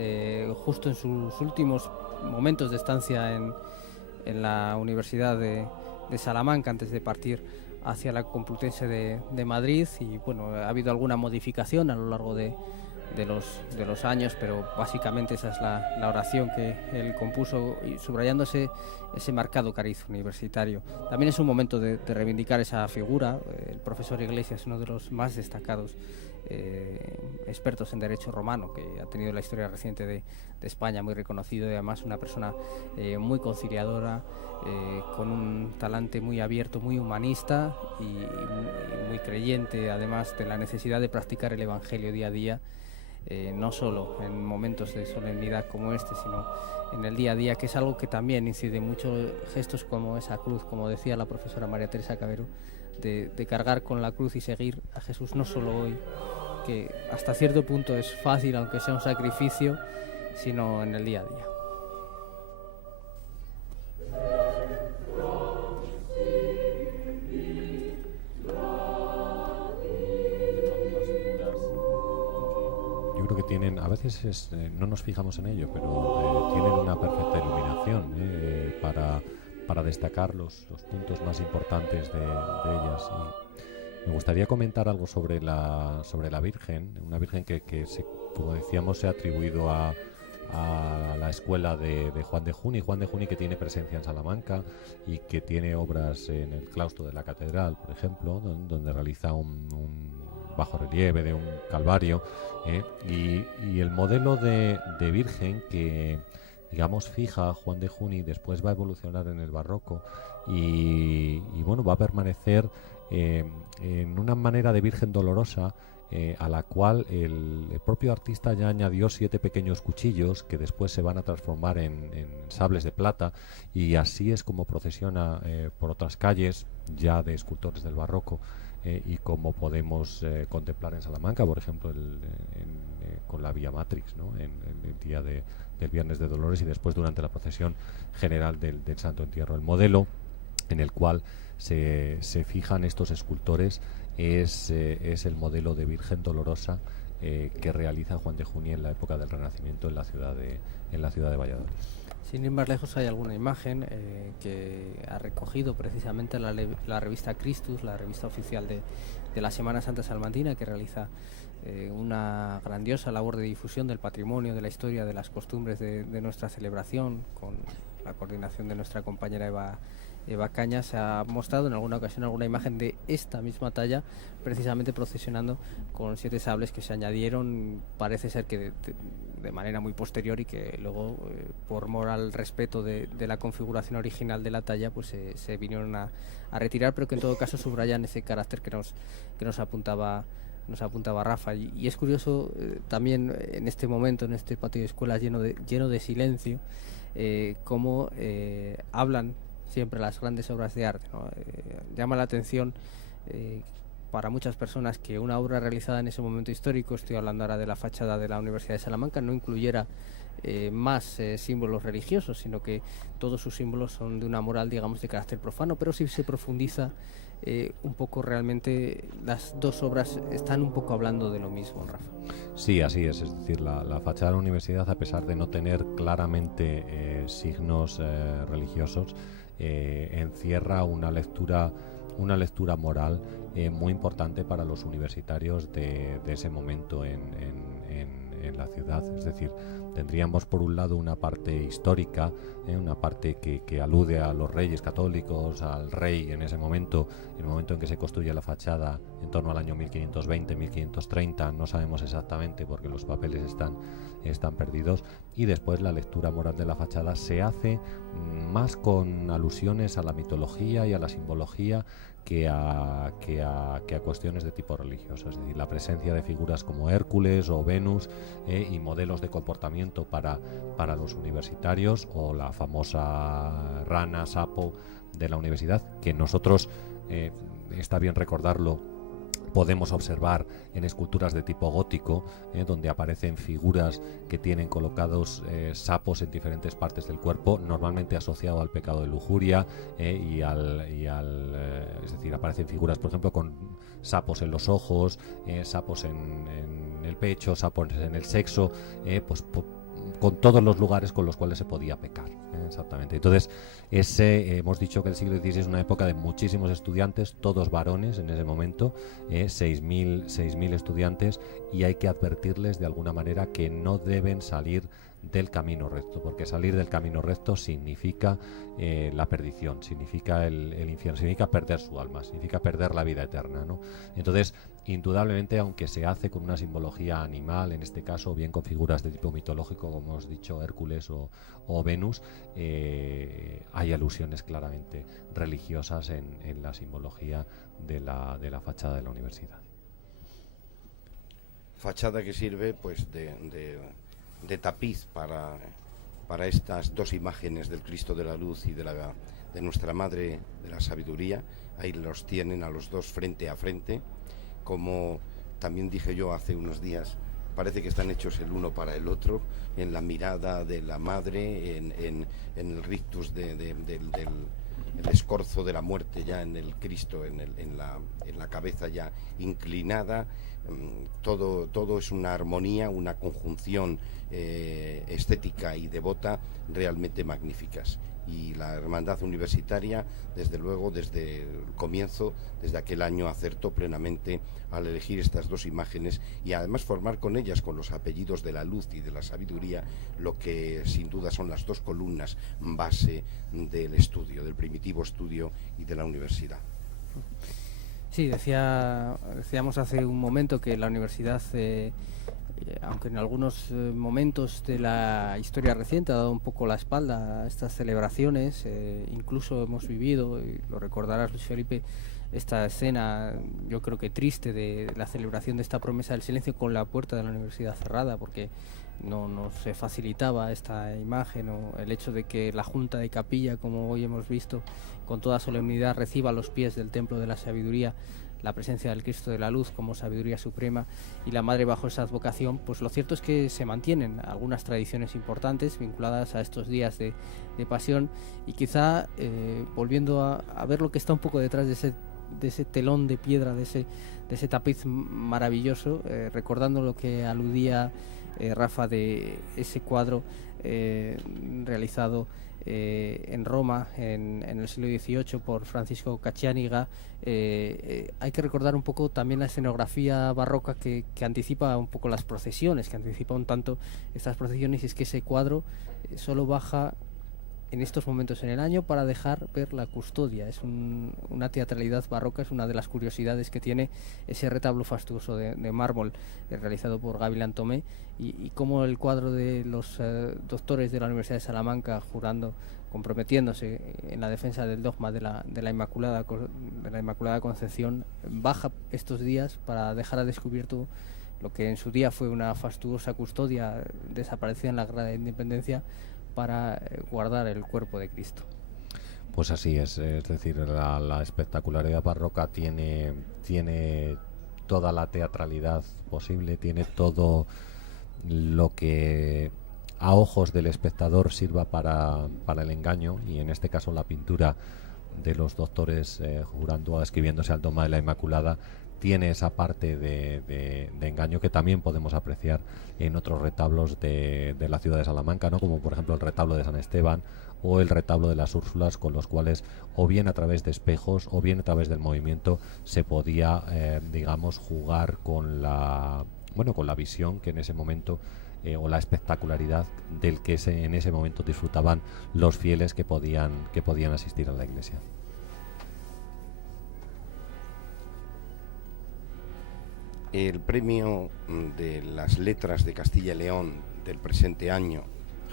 justo en sus últimos momentos de estancia en la Universidad de Salamanca, antes de partir hacia la Complutense de Madrid. Y bueno, ha habido alguna modificación a lo largo de de los años, pero básicamente esa es la oración que él compuso, y subrayando ese marcado cariz universitario. También es un momento de reivindicar esa figura. El profesor Iglesias es uno de los más destacados expertos en derecho romano que ha tenido la historia reciente de España, muy reconocido, y además una persona muy conciliadora, con un talante muy abierto, muy humanista y muy creyente, además de la necesidad de practicar el Evangelio día a día, no solo en momentos de solemnidad como este, sino en el día a día, que es algo que también incide mucho. Gestos como esa cruz, como decía la profesora María Teresa Cabero, de cargar con la cruz y seguir a Jesús, no solo hoy, que hasta cierto punto es fácil, aunque sea un sacrificio, sino en el día a día. Yo creo que tienen, a veces no nos fijamos en ello, pero tienen una perfecta iluminación para destacar los puntos más importantes de ellas. Y me gustaría comentar algo sobre la Virgen, una Virgen que como decíamos, se ha atribuido a la escuela de Juan de Juni. Juan de Juni, que tiene presencia en Salamanca y que tiene obras en el claustro de la catedral, por ejemplo, donde realiza un bajorrelieve de un calvario, y el modelo de Virgen que, digamos, fija Juan de Juni, después va a evolucionar en el barroco y bueno, va a permanecer en una manera de Virgen dolorosa, a la cual el propio artista ya añadió 7 pequeños cuchillos que después se van a transformar en sables de plata, y así es como procesiona por otras calles ya de escultores del barroco, y como podemos contemplar en Salamanca, por ejemplo, con la Vía Matrix, ¿no? en el día del Viernes de Dolores, y después durante la procesión general del Santo Entierro. El modelo en el cual se fijan estos escultores es el modelo de Virgen dolorosa que realiza Juan de Juni en la época del Renacimiento en la ciudad de Valladolid. Sin ir más lejos, hay alguna imagen que ha recogido precisamente la revista Christus, la revista oficial de la Semana Santa Salmantina, que realiza una grandiosa labor de difusión del patrimonio, de la historia, de las costumbres de nuestra celebración, con la coordinación de nuestra compañera Eva Cañas. Se ha mostrado en alguna ocasión alguna imagen de esta misma talla, precisamente procesionando con 7 sables que se añadieron, parece ser que de manera muy posterior, y que luego, por mor al respeto de la configuración original de la talla, pues se vinieron a retirar, pero que en todo caso subrayan ese carácter que nos apuntaba Rafa. Y es curioso también en este momento, en este patio de escuelas lleno de silencio, cómo hablan siempre las grandes obras de arte, ¿no? Llama la atención para muchas personas que una obra realizada en ese momento histórico, estoy hablando ahora de la fachada de la Universidad de Salamanca, no incluyera más símbolos religiosos, sino que todos sus símbolos son de una moral, digamos, de carácter profano, pero si se profundiza un poco, realmente las dos obras están un poco hablando de lo mismo, Rafa. Sí, así es decir, la fachada de la universidad, a pesar de no tener claramente signos religiosos, encierra una lectura moral muy importante para los universitarios de ese momento en la ciudad. Es decir, tendríamos por un lado una parte histórica, una parte que alude a los reyes católicos, al rey en ese momento, el momento en que se construye la fachada, en torno al año 1520, 1530, no sabemos exactamente porque los papeles están perdidos, y después la lectura moral de la fachada se hace más con alusiones a la mitología y a la simbología que a cuestiones de tipo religioso. Es decir, la presencia de figuras como Hércules o Venus y modelos de comportamiento para los universitarios, o la famosa rana, sapo de la universidad, que nosotros, está bien recordarlo, podemos observar en esculturas de tipo gótico, donde aparecen figuras que tienen colocados sapos en diferentes partes del cuerpo, normalmente asociado al pecado de lujuria, es decir, aparecen figuras, por ejemplo, con sapos en los ojos, sapos en el pecho, sapos en el sexo, pues con todos los lugares con los cuales se podía pecar, exactamente. Entonces, hemos dicho que el siglo XVI es una época de muchísimos estudiantes, todos varones en ese momento, 6.000 estudiantes, y hay que advertirles de alguna manera que no deben salir del camino recto, porque salir del camino recto significa la perdición, significa el infierno, significa perder su alma, significa perder la vida eterna, ¿no? Entonces, indudablemente, aunque se hace con una simbología animal, en este caso, bien con figuras de tipo mitológico, como hemos dicho, Hércules o Venus, hay alusiones claramente religiosas en la simbología de la fachada de la universidad. Fachada que sirve pues de tapiz para estas dos imágenes del Cristo de la Luz y de nuestra Madre de la Sabiduría. Ahí los tienen a los dos frente a frente, como también dije yo hace unos días, parece que están hechos el uno para el otro, en la mirada de la Madre, en el rictus del escorzo de la muerte ya en el Cristo, en la cabeza ya inclinada. Todo es una armonía, una conjunción estética y devota realmente magníficas. Y la Hermandad Universitaria, desde luego, desde el comienzo, desde aquel año, acertó plenamente al elegir estas dos imágenes y además formar con ellas, con los apellidos de la luz y de la sabiduría, lo que sin duda son las dos columnas base del estudio, del primitivo estudio y de la universidad. Sí, decíamos hace un momento que la universidad, aunque en algunos momentos de la historia reciente ha dado un poco la espalda a estas celebraciones, incluso hemos vivido, y lo recordarás, Luis Felipe, esta escena, yo creo que triste, de la celebración de esta promesa del silencio con la puerta de la universidad cerrada, porque no se facilitaba esta imagen, o el hecho de que la Junta de Capilla, como hoy hemos visto, con toda solemnidad reciba a los pies del Templo de la Sabiduría la presencia del Cristo de la Luz como sabiduría suprema, y la Madre bajo esa advocación. Pues lo cierto es que se mantienen algunas tradiciones importantes vinculadas a estos días de pasión, y quizá volviendo a ver lo que está un poco detrás de ese telón de piedra, de ese tapiz maravilloso, recordando lo que aludía Rafa de ese cuadro realizado en Roma en el siglo XVIII por Francisco Caccianiga. Hay que recordar un poco también la escenografía barroca que anticipa un poco las procesiones, que anticipa un tanto estas procesiones, y es que ese cuadro solo baja en estos momentos en el año para dejar ver la custodia. Es una teatralidad barroca, es una de las curiosidades que tiene ese retablo fastuoso de mármol realizado por Gavilán Tomé, y cómo el cuadro de los doctores de la Universidad de Salamanca jurando, comprometiéndose en la defensa del dogma de la Inmaculada Concepción, baja estos días para dejar a descubierto lo que en su día fue una fastuosa custodia desaparecida en la Guerra de Independencia, para guardar el cuerpo de Cristo. Pues así es decir, la espectacularidad barroca tiene toda la teatralidad posible, tiene todo lo que a ojos del espectador sirva para el engaño, y en este caso la pintura de los doctores jurando, escribiéndose al dogma de la Inmaculada, tiene esa parte de engaño que también podemos apreciar en otros retablos de la ciudad de Salamanca, ¿no? Como por ejemplo el retablo de San Esteban o el retablo de las Úrsulas, con los cuales o bien a través de espejos o bien a través del movimiento se podía jugar con la visión que en ese momento o la espectacularidad del que en ese momento disfrutaban los fieles que podían asistir a la iglesia. El premio de las letras de Castilla y León del presente año,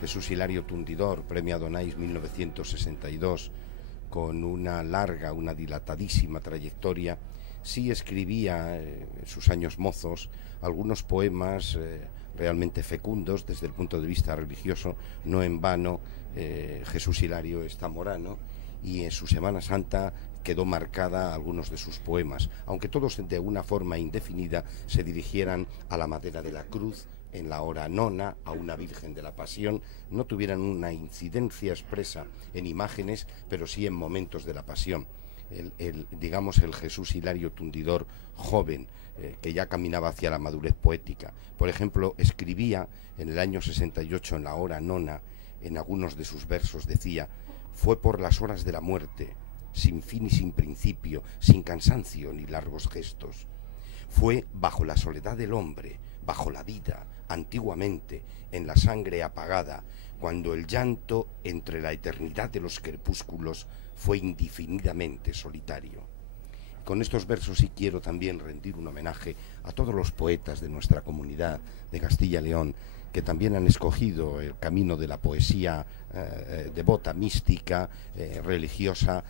Jesús Hilario Tundidor, premio Adonais 1962, con una larga, una dilatadísima trayectoria, sí escribía en sus años mozos algunos poemas realmente fecundos desde el punto de vista religioso. No en vano Jesús Hilario es zamorano, y en su Semana Santa quedó marcada algunos de sus poemas, aunque todos de una forma indefinida se dirigieran a la madera de la cruz, en la hora nona, a una Virgen de la Pasión, no tuvieran una incidencia expresa en imágenes, pero sí en momentos de la Pasión. El Jesús Hilario Tundidor joven, que ya caminaba hacia la madurez poética. Por ejemplo, escribía en el año 68, en la hora nona, en algunos de sus versos decía: fue por las horas de la muerte, sin fin y sin principio, sin cansancio ni largos gestos. Fue bajo la soledad del hombre, bajo la vida, antiguamente, en la sangre apagada, cuando el llanto entre la eternidad de los crepúsculos fue indefinidamente solitario. Con estos versos sí quiero también rendir un homenaje a todos los poetas de nuestra comunidad de Castilla y León, que también han escogido el camino de la poesía devota, mística, religiosa,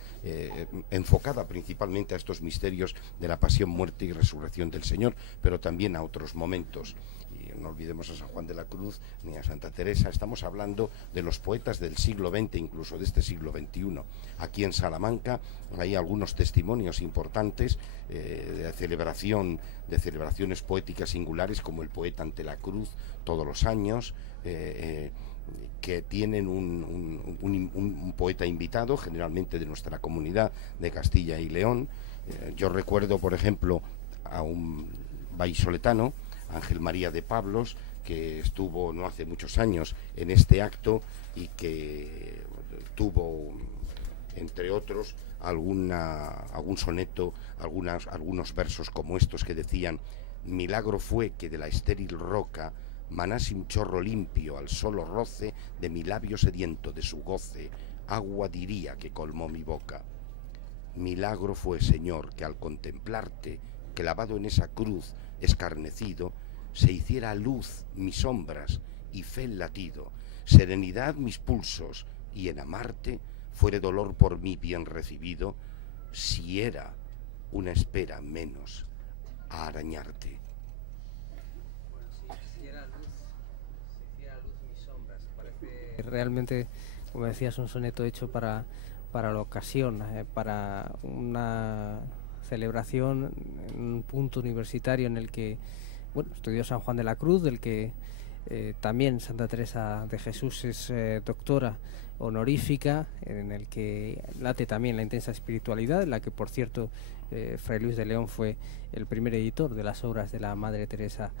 enfocada principalmente a estos misterios de la pasión, muerte y resurrección del Señor, pero también a otros momentos. Y no olvidemos a San Juan de la Cruz ni a Santa Teresa. Estamos hablando de los poetas del siglo XX, incluso de este siglo XXI. Aquí en Salamanca hay algunos testimonios importantes de celebraciones poéticas singulares, como el poeta ante la cruz todos los años, que tienen un poeta invitado, generalmente de nuestra comunidad de Castilla y León. Yo recuerdo, por ejemplo, a un vallisoletano, Ángel María de Pablos, que estuvo no hace muchos años en este acto y que tuvo, entre otros, algún soneto, algunos versos como estos que decían: milagro fue que de la estéril roca manase un chorro limpio al solo roce de mi labio sediento de su goce, agua diría que colmó mi boca. Milagro fue, Señor, que al contemplarte, clavado en esa cruz, escarnecido, se hiciera luz mis sombras y fe el latido, serenidad mis pulsos, y en amarte fuere dolor por mí bien recibido, si era una espera menos a arañarte. Bueno, si hiciera luz mis sombras, parece realmente, como decías, un soneto hecho para la ocasión, para una celebración en un punto universitario en el que, bueno, estudió San Juan de la Cruz, del que también Santa Teresa de Jesús es doctora honorífica, en el que late también la intensa espiritualidad, en la que, por cierto, Fray Luis de León fue el primer editor de las obras de la Madre Teresa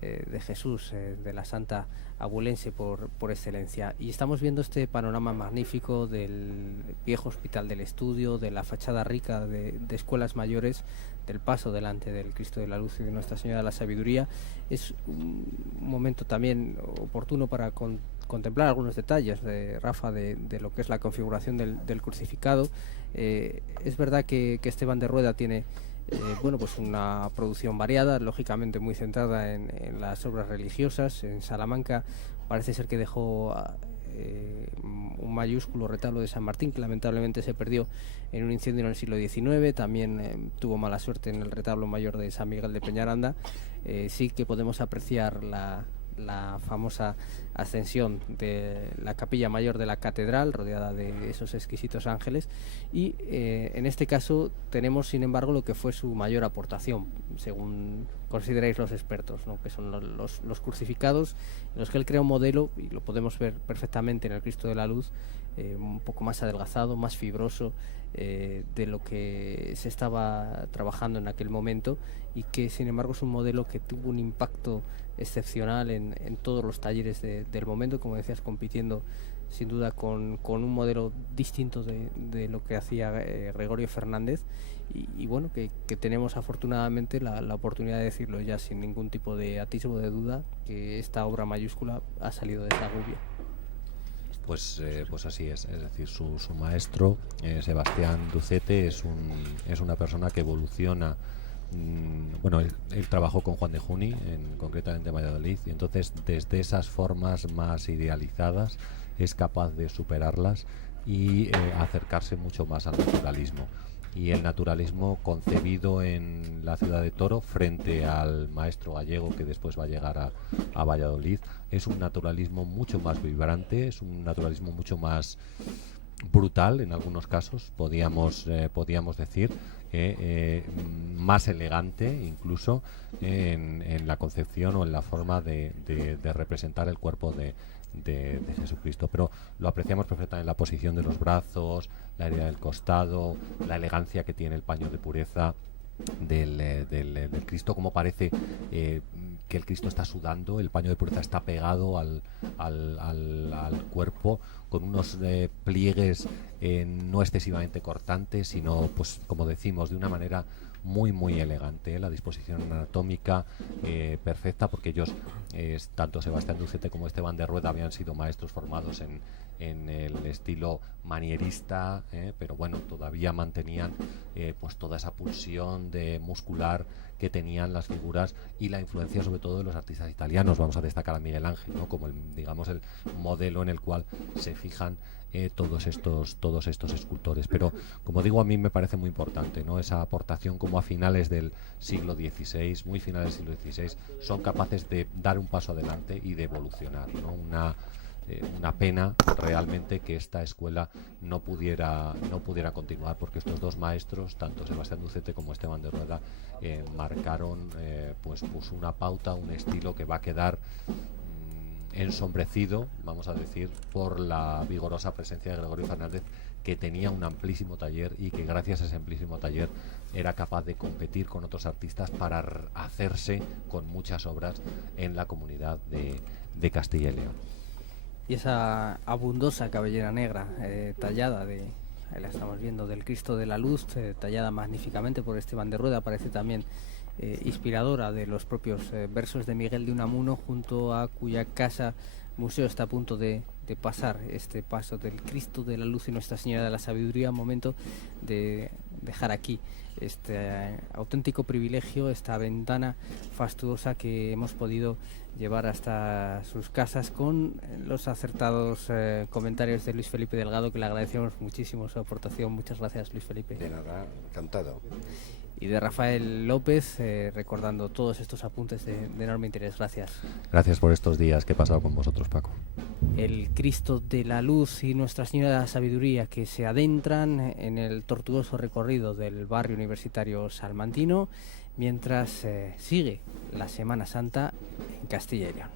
de Jesús, de la Santa Abulense por excelencia. Y estamos viendo este panorama magnífico del viejo Hospital del Estudio, de la fachada rica de escuelas mayores, del paso delante del Cristo de la Luz y de Nuestra Señora de la Sabiduría. Es un momento también oportuno para contemplar algunos detalles, Rafa, de lo que es la configuración del crucificado. Es verdad que Esteban de Rueda tiene bueno, pues una producción variada, lógicamente muy centrada en las obras religiosas. En Salamanca parece ser que dejó un mayúsculo retablo de San Martín, que lamentablemente se perdió en un incendio en el siglo XIX. También tuvo mala suerte en el retablo mayor de San Miguel de Peñaranda. Sí que podemos apreciar la famosa ascensión de la capilla mayor de la catedral, rodeada de esos exquisitos ángeles, y en este caso tenemos, sin embargo, lo que fue su mayor aportación, según consideráis los expertos, ¿no? Que son los crucificados, en los que él crea un modelo, y lo podemos ver perfectamente en el Cristo de la Luz, un poco más adelgazado, más fibroso de lo que se estaba trabajando en aquel momento, y que sin embargo es un modelo que tuvo un impacto excepcional en todos los talleres del momento, como decías, compitiendo sin duda con un modelo distinto de lo que hacía Gregorio Fernández, y bueno, que tenemos afortunadamente la oportunidad de decirlo ya sin ningún tipo de atisbo de duda, que esta obra mayúscula ha salido de Segovia. Pues así es decir, su maestro, Sebastián Ducete, es una persona que evoluciona. Bueno, él trabajó con Juan de Juni, concretamente en Valladolid, y entonces desde esas formas más idealizadas es capaz de superarlas y acercarse mucho más al naturalismo. Y el naturalismo concebido en la ciudad de Toro frente al maestro gallego que después va a llegar a Valladolid es un naturalismo mucho más vibrante, es un naturalismo mucho más brutal en algunos casos, podíamos decir, más elegante incluso en la concepción o en la forma de representar el cuerpo de Jesucristo, pero lo apreciamos perfectamente en la posición de los brazos, la herida del costado, la elegancia que tiene el paño de pureza, del Cristo, como parece que el Cristo está sudando, el paño de pureza está pegado al cuerpo, con unos pliegues no excesivamente cortantes, sino, pues como decimos, de una manera muy elegante, la disposición anatómica perfecta, porque ellos, tanto Sebastián Ducete como Esteban de Rueda, habían sido maestros formados en el estilo manierista, pero bueno, todavía mantenían pues toda esa pulsión muscular que tenían las figuras, y la influencia sobre todo de los artistas italianos. Vamos a destacar a Miguel Ángel, ¿no?, como el modelo en el cual se fijan todos estos escultores. Pero, como digo, a mí me parece muy importante, ¿no?, esa aportación, como a finales del siglo XVI, muy finales del siglo XVI, son capaces de dar un paso adelante y de evolucionar, ¿no? Una pena realmente que esta escuela no pudiera continuar, porque estos dos maestros, tanto Sebastián Ducete como Esteban de Rueda, marcaron pues una pauta, un estilo que va a quedar ensombrecido, vamos a decir, por la vigorosa presencia de Gregorio Fernández, que tenía un amplísimo taller y que gracias a ese amplísimo taller era capaz de competir con otros artistas para hacerse con muchas obras en la comunidad de Castilla y León. Y esa abundosa cabellera negra tallada, ahí la estamos viendo, del Cristo de la Luz, tallada magníficamente por Esteban de Rueda, parece también inspiradora de los propios versos de Miguel de Unamuno, junto a cuya casa museo está a punto de pasar este paso del Cristo de la Luz y Nuestra Señora de la Sabiduría. Momento de dejar aquí este auténtico privilegio, esta ventana fastuosa que hemos podido llevar hasta sus casas, con los acertados comentarios de Luis Felipe Delgado, que le agradecemos muchísimo su aportación. Muchas gracias, Luis Felipe. De nada, encantado. Y de Rafael López, recordando todos estos apuntes de enorme interés. Gracias. Gracias por estos días que he pasado con vosotros, Paco. El Cristo de la Luz y Nuestra Señora de la Sabiduría, que se adentran en el tortuoso recorrido del barrio universitario salmantino, mientras sigue la Semana Santa en Castilla y León.